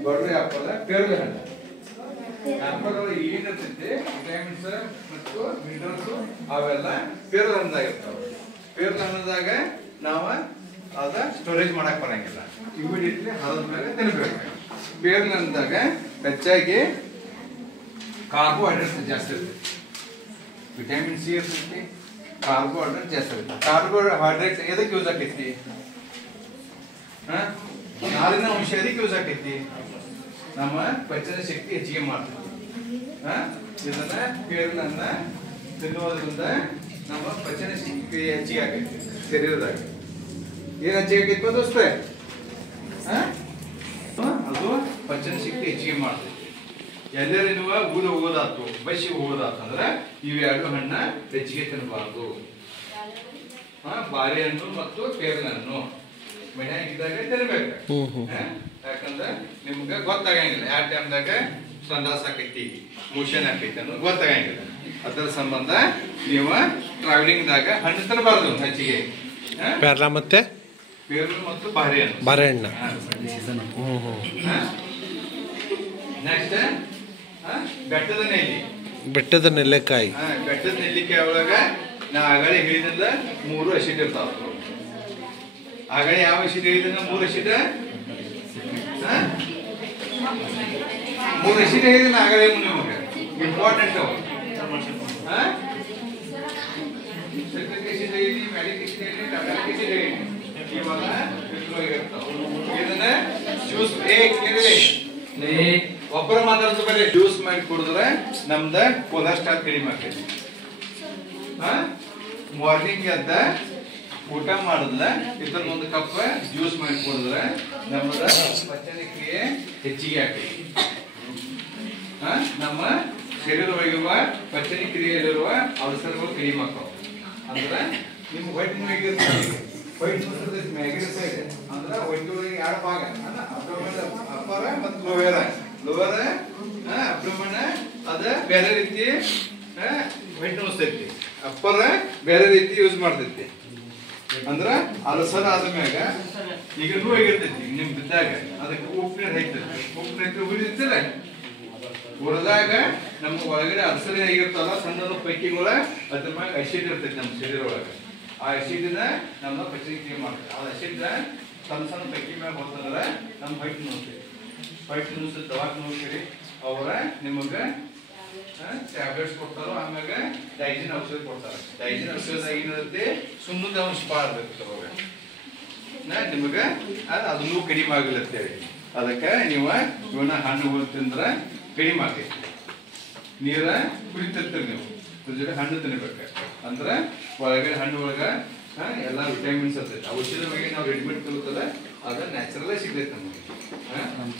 ಬಡ್ರಿ ಆಪಲ್ ಪೇರ್ಲೆ ಹಣ್ಣು. ಆಪಲ್ ಒಳಗೆ ಏನಿರ್ತೈತಿ ವಿಟಮಿನ್ಸ್ ಮತ್ತು ಮಿನರಲ್ಸ್ ಅವೆಲ್ಲ ಪೇರ್ಲೆ ಹಣ್ಣದಾಗ ಇರ್ತಾವೆ. ಪೇರ್ಲೆ ಹಣ್ಣದಾಗ ನಾವು ಅದ ಸ್ಟೋರೇಜ್ ಮಾಡಕ್ ಬರಂಗಿಲ್ಲ, ಇಮಿಡಿಯೇಟ್ಲಿ ಹರದ ಮೇಲೆ ತಿನ್ಬೇಕು. ಪೇರ್ಲೆ ಹಣ್ಣದಾಗ ಹೆಚ್ಚಾಗಿ ಕಾರ್ಬೋಹೈಡ್ರೇಟ್ಸ್ ಜಾಸ್ತಿ ಇರ್ತೈತಿ, ವಿಟಮಿನ್ ಸಿ ಇರ್ತೈತಿ, ಕಾರ್ಬೋಹೈಡ್ರೇಟ್ ಜಾಸ್ತಿ ಇರ್ತೈತಿ. ಕಾರ್ಬೋಹೈಡ್ರೇಟ್ಸ್ ಎದಕ್ಕೆ ಯೂಸ್ ಆಕೈತಿ? ನಾರಿನ ಅಂಶ ಎದಕ್ಕೆ ಯೂಸ್ ಆಕೈತಿ? ನಮ್ಮ ಪಚನ ಶಕ್ತಿ ಹೆಚ್ಚಿಗೆ ಮಾಡ್ತೈತಿ. ಇದನ್ನ ಪೇರ್ಲನ್ನ ತಿನ್ನೋದ್ರಿಂದ ನಮ್ಮ ಪಚನ ಶಕ್ತಿ ಹೆಚ್ಚಿಗೆ ಆಗೈತಿ ಶರೀರದಾಗ. ಏನ್ ಹೆಚ್ಚಿಗೆ ಆಗೈತಿ ದೋಸ್ತೆ? ಅದು ಪಚನ ಶಕ್ತಿ ಹೆಚ್ಚಿಗೆ ಮಾಡ್ತೈತಿ. ಎಲ್ಲರೂ ನೀವು ಓದಾತು, ಬಸ್ಸಿಗೆ ಹೋಗೋದಾತಂದ್ರೆ ಇವೆರಡು ಹಣ್ಣ ಹೆಚ್ಚಿಗೆ ತಿನ್ನಬಾರ್ದು. ಬಾರೆ ಹಣ್ಣು ಮತ್ತು ಪೇರ್ಲೆ ಹಣ್ಣು ಮನ್ಯಾಗಿದ್ದಾಗ ತಿನ್ಬೇಕು. ಯಾಕಂದ್ರೆ ನಿಮ್ಗೆ ಗೊತ್ತಾಗಂಗಿಲ್ಲ ಯಾವ ಟೈಮ್ದಾಗ ಸಂದಾಸ ಆಕೈತಿ, ಮೋಷನ್ ಆಕೈತಿ ಅನ್ನೋದು ಗೊತ್ತಾಗಂಗಿಲ್ಲ. ಅದರ ಸಂಬಂಧ ನೀವು ಟ್ರಾವೆಲಿಂಗ್ದಾಗ ಹಣ್ಣು ತಿನ್ನಬಾರ್ದು ಹೆಚ್ಚಿಗೆ. ಪೇರ್ಲ ಮತ್ತೆ ಪೇರ್ಲೆ ಮತ್ತು ಬಾರೆ ಹಣ್ಣು. ಬೆಟ್ಟದ ನೆಲ್ಲಿ. ಬೆಟ್ಟದ ನೆಲ್ಲಿಕಾಯಿ. ಬೆಟ್ಟದ ನೆಲ್ಲಿಕಾಯಿ ಒಳಗ ನಾ ಆಗಲೇ ಹೇಳಿದಿಲ್ಲ 3 ಅಸಿಡ್ ಇರ್ತಾವ. ಆಗಲೇ ಯಾವ ಅಸಿಡ್ ಹೇಳಿದ 3 ಅಸಿಡ್ 3 ಅಸಿಡ್ ಹೇಳಿದ ಆಗಲೇ ನಿಮಗೆ ಇಂಪಾರ್ಟೆಂಟ್ ಅವು. ಸೆಕ್ರಿಕ್ ಅಸಿಡ್ ಹೇಳಿ, ಮ್ಯಾಲಿಕ್ ಅಸಿಡ್ ಹೇಳಿ, ಟಾಟಾಲಿಕ್ ಅಸಿಡ್ ಹೇಳಿ, ಇವಾಗ ಇದನ್ನ ಜ್ಯೂಸ್ ಒಬ್ಬರ ಮಾತಾಡೋದು ಬರೀ ಜ್ಯೂಸ್ ಮಾಡಿ ಕುಡಿದ್ರೆ ನಮ್ದ ಕೊಲೆಸ್ಟ್ರಾಲ್ ಕಡಿಮೆ ಆಗ್ತೈತಿ. ಮಾರ್ನಿಂಗ್ ಎದ್ದ ಊಟ ಮಾಡಿದ್ರೆ ಇದ್ರ 1 ಕಪ್ ಜ್ಯೂಸ್ ಮಾಡಿ ಕುಡಿದ್ರೆ ನಮ್ಮದ ಪಚನ ಕ್ರಿಯೆ ಹೆಚ್ಚಿಗೆ ಆಗ್ತೈತಿ. ನಮ್ಮ ಶರೀರವಾಗಿರುವ ಪಚನ ಕ್ರಿಯೆಯಲ್ಲಿರುವ ಅವಸರಗಳು ಕಡಿಮೆ ಆಗ್ತಾವ. ಅಂದ್ರೆ ನಿಮ್ಮ ಹೊಟ್ಟೆ ವೈಟ್ ಮ್ಯಾಗಿರ್ತದೆ ಅಂದ್ರೆ ಹೊಟ್ಟೆ ಒಳಗೆ 2 ಭಾಗ ಅಪ್ಪರ ಮತ್ತು ಲೋಯರ್. ಲೋಯರ್ ಅಬ್ಡೋಮನ್ ಅದ ಬೇರೆ ರೀತಿ ಹೊಟ್ಟೆ ನೋಸ್ತೈತಿ, ಅಪ್ಪರ ಬೇರೆ ರೀತಿ ಯೂಸ್ ಮಾಡ್ತೈತಿ. ಅಂದ್ರ ಅಲಸರ ಆದ್ಮ್ಯಾಗ ಈಗ ನೋವಾಗಿರ್ತೈತಿ ನಿಮ್ ಬಿದ್ದಾಗ ಅದಕ್ಕೆ ಉಪ್ಪು ನೀರು ಹಾಕ್ತೈತಿ. ಉಪ್ಪು ನೀರು ಉರಿದಿರ್ತಲ್ಲ, ಉರಿದಾಗ ನಮ್ಮ ಒಳಗಡೆ ಅಲಸರ ಆಗಿರ್ತಲ್ಲ ಸಣ್ಣ ಪೈಕಿಗಳ ಅದ್ರ ಮ್ಯಾಗ ಅಸಿಡ್ ಇರ್ತೈತಿ ನಮ್ಮ ಶರೀರ ಒಳಗೆ. ಆ ಅಸಿಡ್ನ ನಮ್ಮ ಪಚನ ಕ್ರಿಯೆ ಮಾಡ್ತದೆ. ಆ ಅಸಿಡ್ ಸಣ್ಣ ಸಣ್ಣ ಪೈಕಿ ಮ್ಯಾಗ ಹೋಗ್ತಂದ್ರೆ ನಮ್ಮ ಹೊಟ್ಟೆ ನೋಡ್ತೇವೆ. ಹೊಟ್ಟೆ ನೋಸ ದವಾಖಾನೆ ನೋಡ್ತೀರಿ, ಅವರ ನಿಮಗೆ ಟ್ಯಾಬ್ಲೆಟ್ಸ್ ಕೊಡ್ತಾರೋ, ಆಮ್ಯಾಗ ಡೈಜಿನ್ ಔಷಧ ಕೊಡ್ತಾರೆ. ಡೈಜಿನ್ ಔಷಧ ಏನಿರುತ್ತೆ ಸುಣ್ಣದ ಅಂಶ ಭಾಳ ಇರ್ತೈತೆ ಅವಾಗ ನಿಮಗೆ ಅದನ್ನು ಕಡಿಮೆ ಆಗಿಲ್ಲತ್ತೇಳಿ. ಅದಕ್ಕೆ ನೀವು ಇವನ್ನ ಹಣ್ಣುಗಳು ತಿಂದ್ರೆ ಕಡಿಮೆ ಆಗೈತಿ. ನೀರ ಕುಡಿತಿರ್ತೀರಿ ನೀವು, ಜೊತೆ ಹಣ್ಣು ತಿನ್ಬೇಕು. ಅಂದ್ರೆ ಒಳಗಡೆ ಹಣ್ಣು ಒಳಗ ಎಲ್ಲ ವಿಟಮಿನ್ಸ್ ಇರ್ತೈತೆ. ಔಷಧಿ ಬಗ್ಗೆ ನಾವು ರೆಡಿಮೇಡ್ ತಿಳ್ತದ ಅದ ನ್ಯಾಚುರಲ್ ಆಗಿ ಸಿಗ್ತೈತೆ ನಮಗೆ.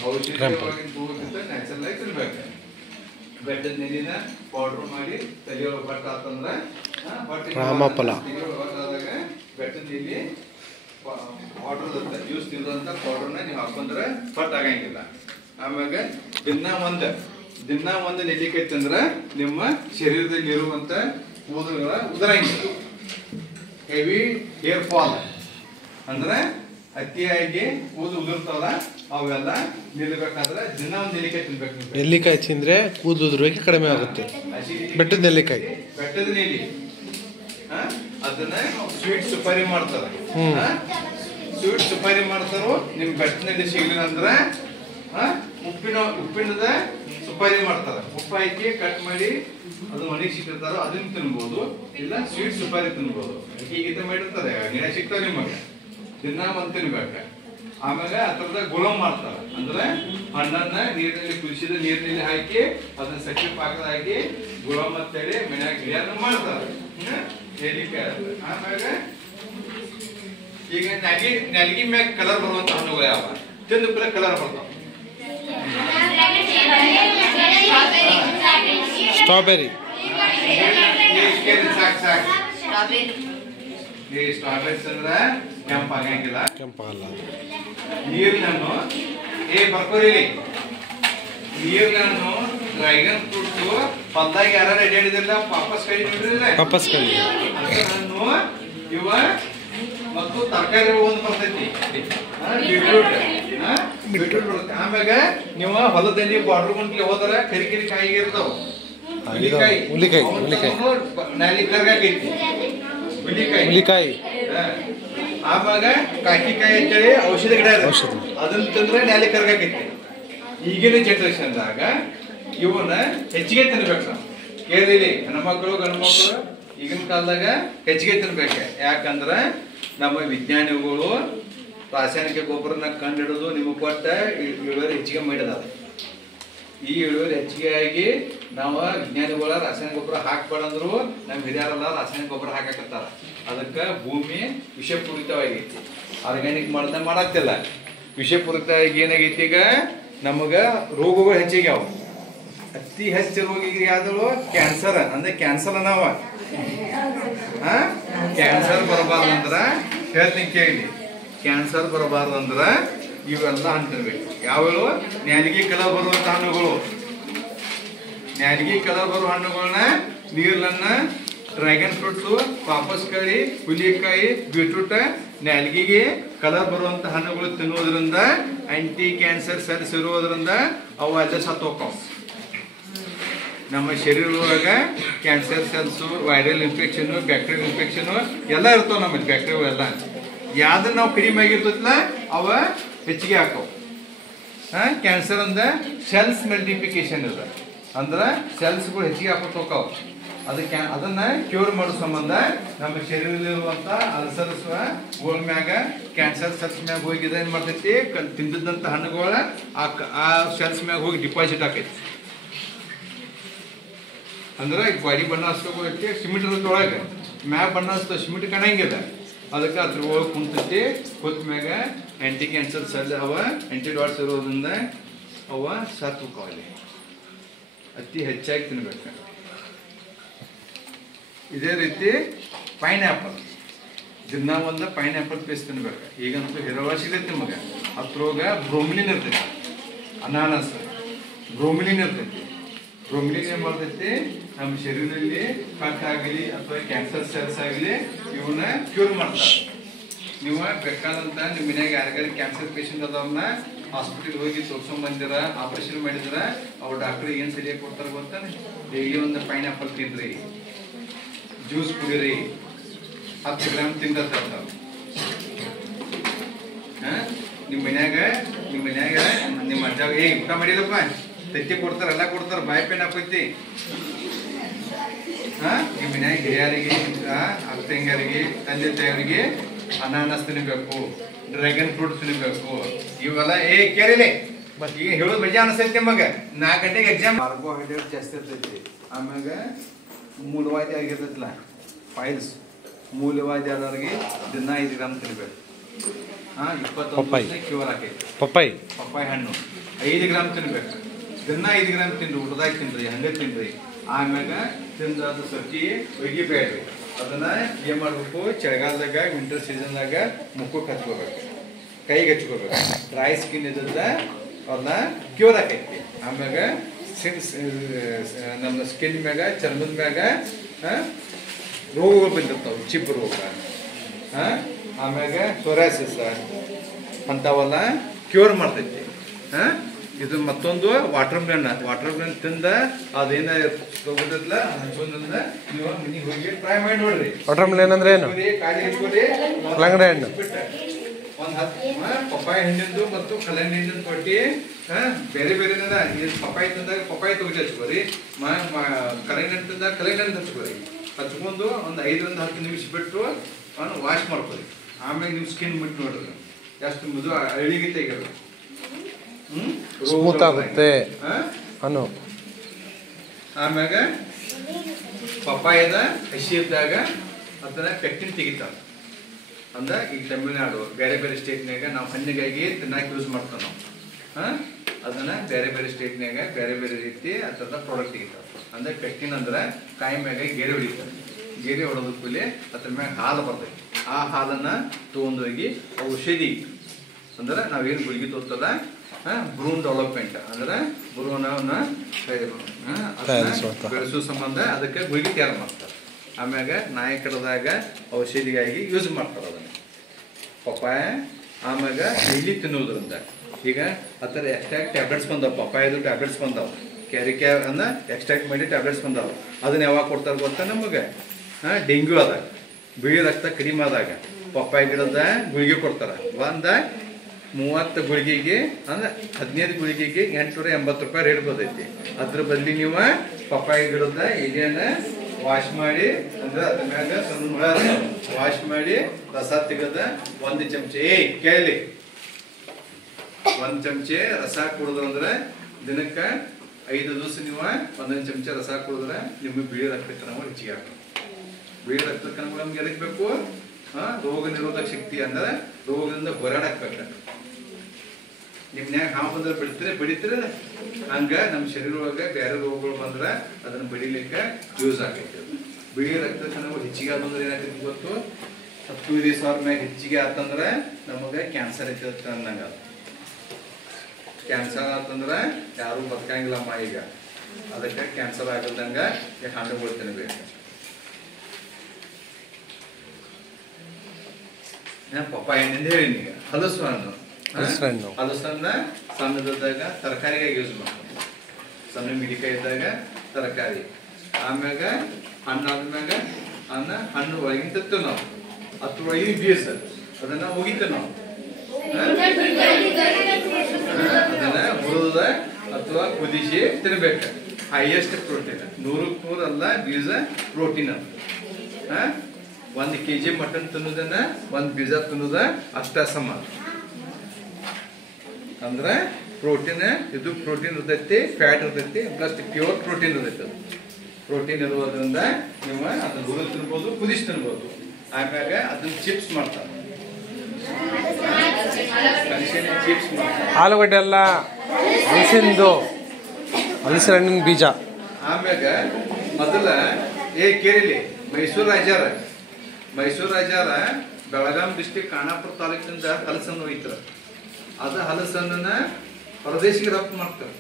ಔಷಧಿ ಒಳಗಿನ ತಗೋಕ್ಕಿಂತ ನ್ಯಾಚುರಲ್ ಆಗಿ ತಿನ್ಬೇಕು. ಬೆಟ್ಟದ ನೆಲ್ಲಿನ ಪೌಡರ್ ಮಾಡಿ ತಲೆಯೊಳಗೆ ಬಟ್ ಆತಂದ್ರೆ ಬಟ್ಟಾದಾಗ ಬೆಟ್ಟದ ನೆಲ್ಲಿ ಪೌಡರ್ ಜ್ಯೂಸ್ ತಿನ್ನೋದಂತ ಪೌಡರ್ನ ನೀವು ಹಾಕೊಂಡ್ರೆ ಬಟ್ ಆಗಂಗಿಲ್ಲ. ಆಮ್ಯಾಗ ದಿನ ಒಂದು ನೆಲ್ಲಿಕಾಯಿ ತಿಂದ್ರೆ ನಿಮ್ಮ ಶರೀರದಲ್ಲಿ ಇರುವಂತ ಕೂದಲುಗಳ ಉದರಂಗಿಲ್ಲ. ಹೆವಿ ಹೇರ್ ಫಾಲ್ ಅಂದ್ರೆ ಅತಿಯಾಗಿ ಕೂದಲು ಉದುರ್ತಾವಲ್ಲ ಅವೆಲ್ಲ ನಿಲ್ಬೇಕಾದ್ರೆ ದಿನ ಒಂದು ನೆಲ್ಲಿಕಾಯಿ ತಿನ್ಬೇಕು. ನೆಲ್ಲಿಕಾಯಿ ತಿಂದ್ರೆ ಕೂದಲು ಉದುರುವಿಕೆ ಕಡಿಮೆ ಆಗುತ್ತೆ. ಬೆಟ್ಟದ ನೆಲ್ಲಿಕಾಯಿ, ಬೆಟ್ಟದ ನೆಲ್ಲಿ ಅದನ್ನ ಸ್ವೀಟ್ ಸುಪಾರಿ ಮಾಡ್ತಾರ. ಸ್ವೀಟ್ ಸುಪಾರಿ ಮಾಡ್ತಾರೋ ನಿಮ್ ಬೆಟ್ಟದ ನೆಲ್ಲಿ ಸಿಗ್ಲಿಲ್ಲ ಅಂದ್ರೆ ಉಪ್ಪಿನದ ಸುಪಾರಿ ಮಾಡ್ತಾರ. ಉಪ್ಪು ಹಾಕಿ ಕಟ್ ಮಾಡಿ ಅದನ್ನ ಒಣಗಿಸಿಟ್ಟಿರ್ತಾರೋ ಅದನ್ನ ತಿನ್ಬೋದು, ಇಲ್ಲ ಸ್ವೀಟ್ ಸುಪಾರಿ ತಿನ್ಬೋದು. ಹೀಗಿತ ಮಾಡಿರ್ತಾರೆ ನೀರ ಸಿಗ್ತಾವ ನಿಮಗೆ, ದಿನ ಒಂದ್ ತಿನ್ಬೇಕ. ಆಮೇಲೆ ಅದರದ ಗುಲಾಮ್ ಮಾಡ್ತಾರ. ಅಂದ್ರೆ ಹಣ್ಣನ್ನ ನೀರಿನಲ್ಲಿ ಕುದಿಸಿದ ನೀರಿನಲ್ಲಿ ಹಾಕಿ ಅದನ್ನ ಸಕ್ಕರೆ ಪಾಕದ ಹಾಕಿ ಗುಲಾಮ್ ಅಂತೇಳಿ ಮನ್ಯಾಗ ಹಿರಿಯರನ್ನ ಮಾಡ್ತಾರ. ಆಮೇಲೆ ಈಗ ನೆಲಗಿ ಮ್ಯಾಗ ಕಲರ್ ಬರುವಂತ ಹಣ್ಣುಗಳು ಯಾವ ತಿಂದ ಕೂಡ ಕಲರ್ ಬರ್ತಾವ. ಸ್ಟ್ರಾಬೆರಿ, ಸ್ಟ್ರಾಬೆರೀಸ್ ಅಂದ್ರೆ ಕೆಂಪಾಗಂಗಿಲ್ಲ, ಕೆಂಪಾಗಲ್ಲ. ನೀರಿನನ್ನು ಬರ್ಕೋರಿ ನೀರಿನನ್ನು ಡ್ರ್ಯಾಗನ್ ಫ್ರೂಟ್ಸ್ ಹೊಲ್ದಾಗ ಯಾರು ಅಡ್ಡಾಡಿದಿಲ್ಲ ವಾಪಸ್ ಕೈ ನೋಡಿದ್ರೆ ವಾಪಸ್ ಕೈ ಹಣ್ಣು ಇವ ಮತ್ತು ತರಕಾರಿ ಒಂದು ಬರ್ತೈತಿ ಬೀಟ್ರೂಟ್ ಬರುತ್ತೆ. ಆಮ್ಯಾಗ ನೀವು ಹೊಲದಲ್ಲಿ ಬಾರ್ಡರ್ ಗುಂಟ್ಲಿ ಹೋದ್ರೆ ಕರಿ ಕಾಯಿ ಇರ್ತಾವ. ಹುಲಿಕಾಯಿ, ಆವಾಗ ಕಾಕಿಕಾಯಿ ಅಂತೇಳಿ ಔಷಧಿ ಗಿಡ ಅದನ್ನ ತಿಂದ್ರೆ ನ್ಯಾಲಿ ಕರ್ಗಾಕೈತಿ. ಈಗಿನ ಜನರೇಷನ್ದಾಗ ಇವನ್ನ ಹೆಚ್ಚಿಗೆ ತಿನ್ಬೇಕು ನಾವು. ಕೇಳಿಲಿ ಹೆಣ್ಮಕ್ಳು ಗಂಡು ಮಕ್ಕಳು ಈಗಿನ ಕಾಲದಾಗ ಹೆಚ್ಚಿಗೆ ತಿನ್ಬೇಕು. ಯಾಕಂದ್ರೆ ನಮ್ಮ ವಿಜ್ಞಾನಿಗಳು ರಾಸಾಯನಿಕ ಗೊಬ್ಬರನ ಕಂಡು ಹಿಡಿದು ನಿಮಗೆ ಕೊಟ್ಟ ಇಳುವರಿ ಹೆಚ್ಚಿಗೆ ಮಾಡಿದ. ಈ ಇಳುವರಿ ಹೆಚ್ಚಿಗೆ ಆಗಿ ನಾವು ವಿಜ್ಞಾನಿಗಳ ರಾಸಾಯನಿಕ ಗೊಬ್ಬರ ಹಾಕ್ಬಾರ್ದಂದ್ರು ನಮ್ಮ ಹಿರಿಯರೆಲ್ಲ ರಾಸಾಯನಿಕ ಗೊಬ್ಬರ ಹಾಕಕತ್ತಾರ. ಅದಕ್ಕೆ ಭೂಮಿ ವಿಷಪೂರಿತವಾಗೈತಿ. ಆರ್ಗ್ಯಾನಿಕ್ ಮಾಡತ್ತಿಲ್ಲ, ವಿಷಪೂರಿತವಾಗಿ ಏನಾಗೈತಿ. ಈಗ ನಮಗ ರೋಗಗಳು ಹೆಚ್ಚಿಗೆ ಅವು. ಅತಿ ಹೆಚ್ಚು ರೋಗ ಈಗ ಯಾವ್ದು ಕ್ಯಾನ್ಸರ್ ಅಂದ್ರೆ ಕ್ಯಾನ್ಸರ್ ನಾವ ಕ್ಯಾನ್ಸರ್ ಬರಬಾರ್ದಂದ್ರ ಹೇಳ್ತೀನಿ ಕೇಳಿ. ಕ್ಯಾನ್ಸರ್ ಬರಬಾರ್ದಂದ್ರ ಇವೆಲ್ಲ ಅಂತಿರ್ಬೇಕು. ಯಾವ್ಯಾವ ನ್ಯಾಲಿಗೆ ಕಲರ್ ಬರುವಂತ ಹಣ್ಣುಗಳು, ನ್ಯಾಲಿಗೆ ಕಲರ್ ಬರುವ ಹಣ್ಣುಗಳನ್ನ ನೀರ್ಲನ್ನ ಡ್ರ್ಯಾಗನ್ ಫ್ರೂಟ್ಸು, ಪಾಪಸ್ಕಾಯಿ, ಹುಲಿಕಾಯಿ, ಬೀಟ್ರೂಟ್, ನ್ಯಾಲಿಗೆಗೆ ಕಲರ್ ಬರುವಂತ ಹಣ್ಣುಗಳು ತಿನ್ನೋದ್ರಿಂದ ಆಂಟಿ ಕ್ಯಾನ್ಸರ್ ಸೆಲ್ಸ್ ಇರೋದ್ರಿಂದ ಅವು ಎಲ್ಲ ಸತ್ತು ಹೋಗ್ತಾವ. ನಮ್ಮ ಶರೀರದೊಳಗ cancer cells, viral infection, bacterial infection ಎಲ್ಲ ಇರ್ತಾವೆ ನಮ್ಮಲ್ಲಿ ಬ್ಯಾಕ್ಟೀರಿಯಾ ಎಲ್ಲ. ಯಾವ್ದನ್ನ ನಾವು ಕಡಿಮೆ ಆಗಿರ್ತೈತಲ್ಲ ಅವ ಹೆಚ್ಚಿಗೆ ಹಾಕವು. ಕ್ಯಾನ್ಸರ್ ಅಂದ್ರೆ ಸೆಲ್ಸ್ ಮಲ್ಟಿಪ್ಲಿಕೇಶನ್ ಇದೆ, ಅಂದ್ರೆ ಸೆಲ್ಸ್ಗಳು ಹೆಚ್ಚಿಗೆ ಹಾಕೋತ ಹೋಗ್ತಾವ. ಅದಕ್ಕೆ ಅದನ್ನ ಕ್ಯೂರ್ ಮಾಡೋ ಸಂಬಂಧ ನಮ್ಮ ಶರೀರದಲ್ಲಿರುವಂತ ಅಲ್ಸರ್ಸ್ ಗೋಳ ಮ್ಯಾಗ ಕ್ಯಾನ್ಸರ್ ಸೆಲ್ಸ್ ಮ್ಯಾಗ ಹೋಗಿ ಏನ್ ಮಾಡ್ತೈತಿ, ತಿಂದಿದ್ದಂತ ಹಣ್ಣುಗಳ ಆ ಸೆಲ್ಸ್ ಮ್ಯಾಗ ಹೋಗಿ ಡಿಪಾಸಿಟ್ ಆಕೈತಿ. ಅಂದ್ರೆ ಈಗ ಬಾಡಿ ಬಣ್ಣ ಹಚ್ಕೋಬೇಕು, ಸಿಮೆಂಟ್ ಇರೋದ್ರೊಳಗೆ ಮ್ಯಾಗ ಬಣ್ಣ ಹಚ್ತದೆ, ಸಿಮೆಂಟ್ ಕಾಣಂಗಿಲ್ಲ. ಅದಕ್ಕೆ ಅದ್ರ ಒಳಗೆ ಕುಂತೈತಿ. ಕುಂತ ಮ್ಯಾಗ ಆಂಟಿ ಕ್ಯಾನ್ಸರ್ ಸೆಲ್ ಅವ, ಆಂಟಿಡಾಟ್ಸ್ ಇರೋದ್ರಿಂದ ಅವ ಸತ್ತು ಕಾಯಿಲೆ ಅತಿ ಹೆಚ್ಚಾಗಿ ತಿನ್ಬೇಕು. ಇದೇ ರೀತಿ ಪೈನಾಪಲ್, ದಿನ ಒಂದು ಪೈನಾಪಲ್ ಪೀಸ್ ತಿನ್ಬೇಕು. ಈಗಂತೂ ಹಿರವ ಸಿಗೈತಿ ನಿಮಗೆ. ಅದ್ರೊಳಗ ಬ್ರೋಮಿಲಿನ್ ಇರ್ತೈತಿ, ಅನಾನಸ್ ಬ್ರೋಮಿಲಿನ್ ಇರ್ತೈತಿ. ಬ್ರೋಮಿಲಿನ್ ಏನ್ ಮಾಡ್ತೈತಿ, ನಮ್ಮ ಶರೀರದಲ್ಲಿ ಕಟ್ ಆಗಲಿ ಅಥವಾ ಕ್ಯಾನ್ಸರ್ ಸೆಲ್ಸ್ ಆಗಲಿ ಇವನ್ನ ಕ್ಯೂರ್ ಮಾಡ್ತಾರೆ. ನೀವು ಬೇಕಾದಂತ ನಿಮ್ಮ ಮನ್ಯಾಗ ಯಾರಿಗಾರ ಕ್ಯಾನ್ಸರ್ ಪೇಷಂಟ್ ಅದಾವನ್ನ ಹಾಸ್ಪಿಟಲ್ ಹೋಗಿ ತೋರ್ಸ್ಕೊಂಡ್ ಬಂದಿರ, ಆಪರೇಷನ್ ಮಾಡಿದ್ರ ಅವ್ರ ಡಾಕ್ಟರ್ ಏನ್ ಸರಿಯಾಗಿ ಕೊಡ್ತಾರ ಗೊತ್ತಾ, ಡೈಲಿ ಒಂದು ಪೈನಾಪಲ್ ತಿನ್ರಿ, ಜ್ಯೂಸ್ ಕುಡಿರಿ, 10 ಗ್ರಾಮ್ ತಿಂದ. ನಿಮ್ಮ ಮನ್ಯಾಗ ನಿಮ್ಮ ಅಜ್ಜಾಗ ಊಟ ಮಾಡಿಲ್ಲಪ್ಪ ತತ್ತಿ ಕೊಡ್ತಾರ, ಎಲ್ಲ ಕೊಡ್ತಾರ, ಬಾಯಿ ಪೇನ್ ಹಾಕೈತಿ. ನಿಮ್ಮ ಮನ್ಯಾಗ ಹಿರಿಯರಿಗೆ, ಅಕ್ಕ ತಂಗಿಯರಿಗೆ, ತಂದೆ ತಾಯಿಯವರಿಗೆ ಅನಾನಸ್ ತಿನ್ಬೇಕು, ಡ್ರ್ಯಾಗನ್ ಫ್ರೂಟ್ ತಿನ್ಬೇಕು. ಇವೆಲ್ಲ ಕೇಳಿಲಿ ಈಗ ಹೇಳೋದು ಮಜಾ ಅನಿಸ್ತೈತಿ. ನಮಗೆ 4 ಗಂಟೆಗೆ ಎಕ್ಸಾಮ್. ಕಾರ್ಬೋಹೈಡ್ರೇಟ್ ಜಾಸ್ತಿ ಇರ್ತೈತಿ. ಆಮ್ಯಾಗ ಮೂಲವಾದಿ ಆಗಿರ್ತೈತಿಲ್ಲ ಫೈಲ್ಸ್, ಮೂಲವಾದಿ ಆದವ್ರಿಗೆ ದಿನ 5 ಗ್ರಾಮ್ ತಿನ್ಬೇಕು. 21 ಕ್ಯೂರ್ ಆಕೈತಿ. ಪಪ್ಪಾಯಿ ಹಣ್ಣು 5 ಗ್ರಾಮ್ ತಿನ್ಬೇಕು. ದಿನ 5 ಗ್ರಾಮ್ ತಿನ್ರಿ, ಊಟದಾಗ ತಿನ್ರಿ, ಹಂಗೆ ತಿನ್ರಿ. ಆಮ್ಯಾಗ ತಿಂದ ಸತಿ ಒಗಿಬೇಡ್ರಿ. ಅದನ್ನ ಏನ್ ಮಾಡ್ಬೇಕು, ಚಳಿಗಾಲದಾಗ ವಿಂಟರ್ ಸೀಸನ್ದಾಗ ಮುಖಕ್ಕೆ ಹಚ್ಕೋಬೇಕು, ಕೈಗೆ ಹಚ್ಕೋಬೇಕು. ಡ್ರೈ ಸ್ಕಿನ್ ಇದ್ದ ಅದನ್ನ ಕ್ಯೂರ್ ಆಕೈತಿ. ಆಮ್ಯಾಗ ನಮ್ಮ ಸ್ಕಿನ್ ಮ್ಯಾಗ, ಚರ್ಮದ ಮ್ಯಾಗ ರೋಗಗಳು ಬಂದಿರ್ತಾವ, ಚಿಪ್ ರೋಗ, ಆಮ್ಯಾಗ ಸೊರಾಸಿಸ್ ಅಂಥವೆಲ್ಲ ಕ್ಯೂರ್ ಮಾಡ್ತೈತಿ. ಇದು ಮತ್ತೊಂದು ವಾಟರ್ ಮೆಲನ್ ತಿಂದ ಅದೇನ ತಗೋದಿಲ್ಲ ಹಂಚೋದ್ರಿಂದ ನೀವು ಮನೆಗೆ ಹೋಗಿ ಟ್ರೈ ಮಾಡಿ ನೋಡ್ರಿ. ವಾಟರ್ ಮೆಲನ್ ಅಂದ್ರೆ ಏನು? ಕಾಳಿ ಇಟ್ಕೊರಿ, ಕಲ್ಲಂಗಡಿ ಹಣ್ಣು, ಒಂದು 10 ಪಪ್ಪಾಯಿ ಹಣ್ಣಿಂದು ಮತ್ತು ಕಲ್ಲಂಗಡಿ ಹಣ್ಣಿಂದು ಕೊಟ್ಟಿ ಬೇರೆ ಬೇರೆ ಪಪ್ಪಾಯಿ ತಿಂದಾಗ ಪಪ್ಪಾಯಿ ತಗೋತಿ ಹಚ್ಕೋರಿ, ಕಲ್ಲಂಗಡಿ ಹಣ್ಣು ತಿಂದಾಗ ಕಲ್ಲಂಗಡಿ ಹಣ್ಣು ಹಚ್ಕೋರಿ. ಹಚ್ಕೊಂಡು ಒಂದು 5ರಿಂದ 10 ನಿಮಿಷ ಬಿಟ್ಟು ವಾಶ್ ಮಾಡ್ಕೊರಿ. ಆಮೇಲೆ ನಿಮ್ಮ ಸ್ಕಿನ್ ಬಿಟ್ಟು ನೋಡ್ರಿ ಎಷ್ಟು ಮೃದು ಅಳಿಗೆ ತೆಗಿರೋದು, ಸ್ಮೂತ್ ಆಗುತ್ತೆ ಅನ್ನು. ಆಮ್ಯಾಗ ಪಪ್ಪಾಯದ ಹಸಿ ಇದ್ದಾಗ ಅದನ್ನ ಪೆಕ್ಟಿನ್ ತೆಗಿತಾರ. ಅಂದ್ರೆ ಈಗ ತಮಿಳುನಾಡು ಬೇರೆ ಬೇರೆ ಸ್ಟೇಟ್ನಾಗ ನಾವು ಹಣ್ಣಿಗಾಗಿ ತಿನ್ನಾಕ ಯೂಸ್ ಮಾಡ್ತಾವ ನಾವು. ಅದನ್ನ ಬೇರೆ ಬೇರೆ ಸ್ಟೇಟ್ನಾಗ ಬೇರೆ ಬೇರೆ ರೀತಿ ಅದರ ಪ್ರಾಡಕ್ಟ್ ತೆಗಿತಾರ. ಅಂದ್ರೆ ಪೆಕ್ಟಿನ್ ಅಂದ್ರೆ ಕಾಯಿ ಮ್ಯಾಗ ಗೆರೆ ಹೊಡಿತಾರೆ. ಗೆರೆ ಹೊಡೆದ ಕೂಲಿ ಅದ್ರ ಮ್ಯಾಗ ಹಾಲು ಬರ್ತೈತಿ. ಆ ಹಾಲನ್ನ ತಗೊಂಡೋಗಿ ಔಷಧಿ ಅಂದ್ರೆ ನಾವೇನು ಗುಳಿಗೆ ತೋರ್ತಲ್ಲ, ಬ್ರೂನ್ ಡೆವಲಪ್ಮೆಂಟ್ ಅಂದ್ರೆ ಬ್ರೂನವನ್ನ ಬೆಳೆಸೋ ಸಂಬಂಧ ಅದಕ್ಕೆ ಗುಳಿಗೆ ತಯಾರು ಮಾಡ್ತಾರೆ. ಆಮ್ಯಾಗ ನಾಯಿ ಕಡದಾಗ ಔಷಧಿಗಾಗಿ ಯೂಸ್ ಮಾಡ್ತಾರೆ ಅದನ್ನ ಪಪ್ಪಾಯ. ಆಮ್ಯಾಗ ಡೈಲಿ ತಿನ್ನೋದ್ರಿಂದ ಈಗ ಅದರ ಎಕ್ಸ್ಟ್ರಾಕ್ಟ್ ಟ್ಯಾಬ್ಲೆಟ್ಸ್ ಬಂದಾವ, ಪಪ್ಪಾಯದು ಟ್ಯಾಬ್ಲೆಟ್ಸ್ ಬಂದಾವ, ಕ್ಯಾರಿಕ್ಯಾರ್ ಅನ್ನ ಎಕ್ಸ್ಟ್ರಾಕ್ಟ್ ಮಾಡಿ ಟ್ಯಾಬ್ಲೆಟ್ಸ್ ಬಂದಾವ. ಅದನ್ನ ಯಾವಾಗ ಕೊಡ್ತಾರೆ ಗೊತ್ತಾ ನಮಗೆ, ಡೆಂಗ್ಯೂ ಆದಾಗ, ಬಿಳಿ ರಕ್ತ ಕಡಿಮೆ ಆದಾಗ ಪಪ್ಪಾಯ ಗಿಡದ ಗುಳಿಗೆ ಕೊಡ್ತಾರೆ. 30 ಗುಳಿಗೆಗೆ ಅಂದ್ರೆ 15 ಗುಳಿಗೆಗೆ 880 ರೂಪಾಯಿ ರೇಟ್ ಬರ್ತೈತಿ. ಅದ್ರ ಬದಲಿ ನೀವು ಪಪ್ಪಾಯಿ ಗಿಡದ ಎಲೆಯನ್ನ ವಾಶ್ ಮಾಡಿ, ಅಂದ್ರೆ ಅದ್ರ ಮ್ಯಾಗ ವಾಶ್ ಮಾಡಿ ರಸ ತೆಗೆದ 1 ಚಮಚೆ ಕೇಳಿ 1 ಚಮಚೆ ರಸ ಕುಡಿದ್ರಂದ್ರೆ ದಿನಕ್ಕೆ 5 ದಿವಸ ನೀವು 1 ಚಮಚೆ ರಸ ಕುಡಿದ್ರೆ ನಿಮಗೆ ಬಿಳಿ ರಕ್ತ ಕಣಗಳು ಹೆಚ್ಚಿಗೆ ಆಗ್ತದೆ. ಬಿಳಿ ರಕ್ತ ಕಣಗಳು ನಮ್ಗೆ ಎದಕ್ ಬೇಕು, ರೋಗ ನಿರೋಧಕ ಶಕ್ತಿ ಅಂದ್ರೆ ರೋಗದಿಂದ ಹೋರಾಡಕ್ಬೇಕು. ನಿಮ್ನ್ಯಾಗ ಹಾವು ಬಂದ್ರೆ ಬಿಡಿತೀರ ಹಂಗ ನಮ್ಮ ಶರೀರ ಒಳಗೆ ಬೇರೆ ರೋಗಗಳು ಬಂದ್ರೆ ಅದನ್ನ ಬಿಡಿಲಿಕ್ಕೆ ಯೂಸ್ ಆಗೈತೆ. ಬಿಳಿ ರಕ್ತ ಕಣಗಳು ಹೆಚ್ಚಿಗೆ ಆದಂದ್ರೆ ಏನಾಗ್ತೈತಿ ಗೊತ್ತು, 10,000 ಮ್ಯಾಗ ಹೆಚ್ಚಿಗೆ ಆತಂದ್ರೆ ನಮಗೆ ಕ್ಯಾನ್ಸರ್ ಐತೆ ಅನ್ನಂಗ. ಕ್ಯಾನ್ಸರ್ ಆತಂದ್ರೆ ಯಾರು ಬದುಕಂಗಿಲ್ಲಮ್ಮ ಈಗ. ಅದಕ್ಕೆ ಕ್ಯಾನ್ಸರ್ ಆಗಲ್ದಂಗ ಹಣ್ಣುಗಳು ತಿನ್ಬೇಕು. ಪಪ್ಪಾಯ ಹಣ್ಣಿಂದ ಹೇಳಿನಿ. ಈಗ ಹಲಸು ಹಣ್ಣು, ಹಲಸನ್ನ ಸಣ್ಣದಾಗ ತರಕಾರಿಯಾಗಿ ಯೂಸ್ ಮಾಡ್ತಾರೆ. ಸಣ್ಣ ಮಿಡಿಕಾಯಿ ಇದ್ದಾಗ ತರಕಾರಿ. ಆಮ್ಯಾಗ ಹಣ್ಣಾದ್ಮ್ಯಾಗ ಹಣ್ಣು ಒಳಗಿನ ತತ್ತು ನಾವು ಅದ್ರ ಒಳಗಿನ ಬೀಜ ಅದನ್ನ ಮುಗಿತೇವೆ ನಾವು. ಅದನ್ನ ಹುರಿದ ಅಥವಾ ಕುದಿಸಿ ತಿನ್ಬೇಕು. ಹೈಯೆಸ್ಟ್ ಪ್ರೋಟೀನ್ 100ಕ್ಕೆ 100 ಅಲ್ಲ ಬೀಜ ಪ್ರೋಟೀನ್ ಅದು. 1 kg ಮಟನ್ ತಿನ್ನೋದನ್ನ 1 ಬೀಜ ತಿನ್ನೋದ ಅಷ್ಟ ಸಮಾನ. ಅಂದ್ರೆ ಪ್ರೋಟೀನ್ ಇದು ಪ್ರೋಟೀನ್ ಇರ್ತೈತಿ, ಫ್ಯಾಟ್ ಇರ್ತೈತಿ, ಪ್ಲಸ್ ಪ್ಯೂರ್ ಪ್ರೋಟೀನ್ ಇರ್ತೈತಿ. ಪ್ರೋಟೀನ್ ಇರೋದ್ರಿಂದ ನೀವು ಅದನ್ನ ಹುರಿದು ತಿನ್ಬೋದು, ಕುದಿಸಿ ತಿನ್ಬೋದು. ಆಮ್ಯಾಗ ಅದನ್ನ ಚಿಪ್ಸ್ ಮಾಡ್ತಾರೆ, ಚಿಪ್ಸ್ ಮಾಡ್ತಾರೆ. ಆಲೂಗಡ್ಡೆ ಎಲ್ಲ ಹಲಸಿನ ಹಣ್ಣಿನ ಬೀಜ. ಆಮ್ಯಾಗ ಮೊದಲ ಕೇರಿಲಿ ಮೈಸೂರು ರಾಜಾರ ಬೆಳಗಾಂ ಡಿಸ್ಟಿಕ್ ಖಾನಾಪುರ ತಾಲೂಕಿನಿಂದ ಹಲಸನ್ನು ಒಯ್ತಾರೆ. ಅದ ಹಲಸನ್ನ ಹೊರದೇಶಿಗೆ ರಫ್ತು ಮಾಡ್ತಾರೆ.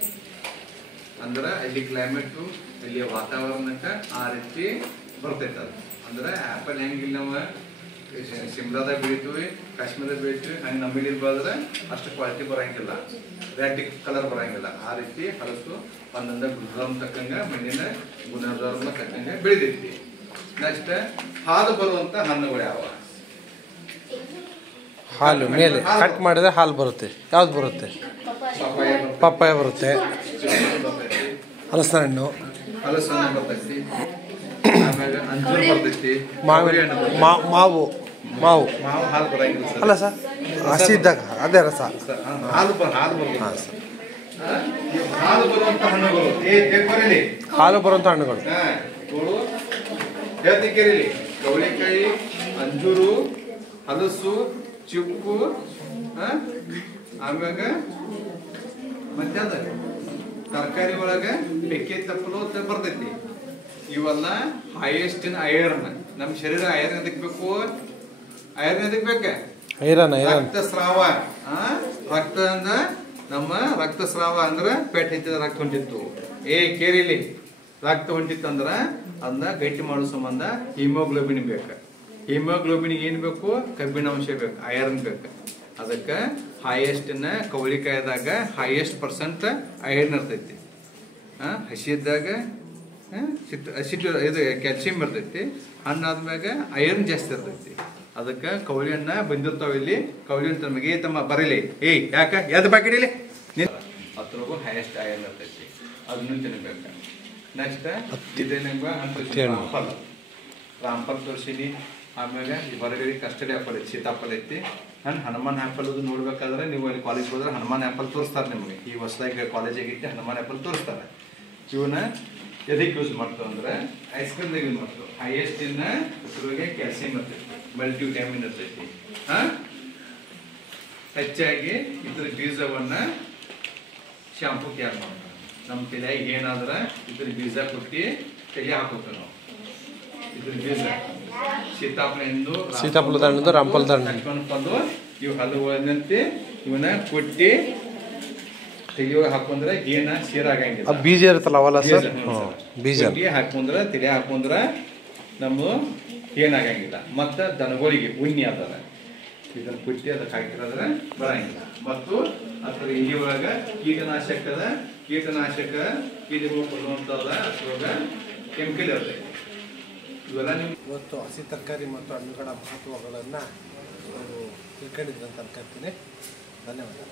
ಅಂದ್ರೆ ಅಲ್ಲಿ ಕ್ಲೈಮೇಟು ಅಲ್ಲಿ ವಾತಾವರಣಕ್ಕೆ ಆ ರೀತಿ ಬರ್ತೈತೆ. ಅದು ಅಂದ್ರೆ ಆ್ಯಪಲ್ ಹೆಂಗಿಲ್ಲ ನಾವು ಶಿಮ್ಲಾದಾಗ ಬೆಳಿತೀವಿ, ಕಾಶ್ಮೀರದಾಗ ಬೆಳಿತೀವಿ, ಹಂಗೆ ನಮ್ಮಲ್ಲಿ ಬೆಳೆದ್ರೆ ಅಷ್ಟು ಕ್ವಾಲಿಟಿ ಬರೋಂಗಿಲ್ಲ, ರೆಡ್ ಕಲರ್ ಬರೋಂಗಿಲ್ಲ. ಆ ರೀತಿ ಹಲಸು ಒಂದೊಂದ ಗುಣಧರ್ಮ ತಕ್ಕಂಗೆ ಮಣ್ಣಿನ ಗುಣಧರ್ಮ ತಕ್ಕಂಗೆ ಬೆಳೆದೈತಿ. ನೆಕ್ಸ್ಟ್ ಹಾಲು ಬರುವಂತ ಹಣ್ಣುಗಳು ಯಾವ? ಹಾಲು ಮೇಲೆ ಕಟ್ ಮಾಡಿದ್ರೆ ಹಾಲು ಬರುತ್ತೆ. ಯಾವ್ದು ಬರುತ್ತೆ? ಪಪ್ಪಾಯ ಬರುತ್ತೆ, ಹಲಸಿನ ಹಣ್ಣು ಬರ್ತೈತಿ, ಆಮೇಲೆ ಅಂಜೂರ ಬರ್ತೈತಿ, ಮಾವು ಹಾಲು ಬರಂಗಿಲ್ಲ ಸರ್. ಅಲ್ಲ ಸರ್, ಹಸಿ ಇದ್ದಾಗ ಅದೇ ರಸ. ಹಾಲು ಬರುತ್ತೆ. ಹಾಲು ಬರುವಂತ ಹಣ್ಣುಗಳು ಹಾಲು ಬರುವಂತ ಹಣ್ಣುಗಳು ಹೇಳ್ತಿಕ್ಕೇರಿಲಿ ಕವಳಿಕಾಯಿ, ಅಂಜೂರು, ಹಲಸು, ಚಿಕ್ಕು, ಆಮ್ಯಾಗ ಮಧ್ಯಾಹ್ನ ತರಕಾರಿ ಒಳಗ ಮೆಕ್ಕೆ ತಪ್ಪಲು ಬರ್ತೈತಿ. ಇವೆಲ್ಲ ಹೈಯೆಸ್ಟ್ ಇನ್ ಐರನ್. ನಮ್ಮ ಶರೀರ ಐರನ್ ಎದಕ್ ಬೇಕು? ಐರನ್ ಎದಕ್ ಬೇಕ? ರಕ್ತಸ್ರಾವ. ರಕ್ತದಿಂದ ನಮ್ಮ ರಕ್ತಸ್ರಾವ ಅಂದ್ರೆ ಪೇಟ್ ಹೆಚ್ಚಿದ ರಕ್ತ ಹೊಂಟಿತ್ತು. ಕೇರಿಲಿ ರಕ್ತ ಹೊಂಟಿತ್ತು ಅಂದ್ರ ಅದನ್ನ ಗಟ್ಟಿ ಮಾಡೋ ಸಂಬಂಧ ಹಿಮೋಗ್ಲೋಬಿನ್ ಬೇಕು. ಹಿಮೋಗ್ಲೋಬಿನ್ ಏನ್ ಬೇಕು? ಕಬ್ಬಿಣಾಂಶ ಬೇಕು, ಐರನ್ ಬೇಕು. ಅದಕ್ಕೆ ಹೈಯೆಸ್ಟ್ ಕವಳಿಕಾಯದಾಗ ಹೈಯೆಸ್ಟ್ % ಐರನ್ ಇರ್ತೈತಿ. ಹಸಿದಾಗ ಇದು ಕ್ಯಾಲ್ಸಿಯಂ ಇರ್ತೈತಿ. ಹಣ್ಣಾದ್ಮ್ಯಾಗ ಐರನ್ ಜಾಸ್ತಿ ಇರ್ತೈತಿ. ಅದಕ್ಕೆ ಕವಳಿ ಹಣ್ಣ ಬಂದಿರ್ತಾವ. ಇಲ್ಲಿ ಕವಳಿ ಹಣ್ಣು ತಮಗೆ ತಮ್ಮ ಬರಲಿ ಯಾಕ ಯಾವ್ದು ಪ್ಯಾಕೆಟ್ ಇಲ್ಲಿ ಅದ್ರೊಳಗೂ ಹೈಯೆಸ್ಟ್ ಐರನ್ ಇರ್ತೈತಿ. ಅದನ್ನು ತಿನ್ಬೇಕು. ನೆಕ್ಸ್ಟ್ ರಾಂಪಲ್ ತೋರಿಸೀನಿ. ಆಮ್ಯಾಗ ಹೊರಗಡೆ ಕಸ್ಟಡಿ ಆ್ಯಪಲ್ ಐತಿ, ಸೀತಾಫಲ ಐತಿ. ಹನುಮಾನ್ ಆ್ಯಪಲ್ ಅದು ನೋಡ್ಬೇಕಾದ್ರೆ ನೀವು ಅಲ್ಲಿ ಕಾಲೇಜ್ ಹೋದ್ರೆ ಹನುಮಾನ್ ಆ್ಯಪಲ್ ತೋರಿಸ್ತಾರೆ ನಿಮಗೆ. ಈ ಹೊಸದಾಗಿ ಕಾಲೇಜಿಗೆ ಇಟ್ಟು ಹನುಮಾನ್ ಆ್ಯಪಲ್ ತೋರಿಸ್ತಾರೆ. ಇವನ್ನ ಎದಕ್ಕೆ ಯೂಸ್ ಮಾಡ್ತಾವ ಅಂದ್ರೆ ಐಸ್ಕ್ರೀಮ್ದಾಗ ಯೂಸ್ ಮಾಡ್ತಾವ. ಹೈಯೆಸ್ಟ್ ಇದ್ರೊಳಗೆ ಕ್ಯಾಲ್ಸಿಯಂ ಇರ್ತೈತಿ, ಮಲ್ಟಿ ವಿಟಮಿನ್ ಇರ್ತೈತಿ. ಹೆಚ್ಚಾಗಿ ಇದ್ರ ಬೀಜವನ್ನ ಶಾಂಪೂ ಕ್ಯಾರ್ ಮಾಡ್ತಾರೆ. ನಮ್ಮ ತಲೆಯಾಗಿ ಏನಾದ್ರೆ ಇದ್ರ ಬೀಜ ಕೊಟ್ಟು ತಲೆ ಹಾಕೋತೀವಿ ನಾವು. ಇದ್ರ ಬೀಜ ಸೀತಾಫಲದ ಹಣ್ಣು, ರಾಂಪಲ್ದ ಹಣ್ಣು, ಇವು ಹಲವಂತೆ ಇವನ್ನ ಕೊಟ್ಟಿ ತೆಗಿಯೋ ಹಾಕೊಂಡ್ರೆ ಏನ ಸೇರಾಗಂಗಿಲ್ಲ. ಬೀಜ ಇರುತ್ತಲ್ಲ ಅವಲ್ಲ ಸರ್, ಬೀಜ ಹಾಕೊಂಡ್ರೆ ತಲೆ ಹಾಕೊಂಡ್ರೆ ನಮ್ಮ ಏನಾಗಂಗಿಲ್ಲ. ಮತ್ತ ದನಗಳಿಗೆ ಉಣ್ಣಿ ಅದರ ಇದನ್ನ ಕುಟ್ಟಿ ಅದಕ್ಕೆ ಹಾಕಿರೋದ್ರೆ ಬರಂಗಿಲ್ಲ. ಮತ್ತು ಅದ್ರ ಇಲ್ಲಿ ಒಳಗ ಕೀಟನಾಶಕ ಕೀಟಗಳು ಕೊಡುವಂತದ ಅದ್ರೊಳಗ ಕೆಮಿಕಲ್ ಇರ್ತದೆ. ಇವೆಲ್ಲ ನಿಮ್ಗೆ ಇವತ್ತು ಹಸಿ ತರಕಾರಿ ಮತ್ತು ಹಣ್ಣುಗಳ ಮಹತ್ವಗಳನ್ನು ತಿಳ್ಕೊಂಡಿದ್ದಂತ ಅನ್ಕೊಂತೀನಿ. ಧನ್ಯವಾದ.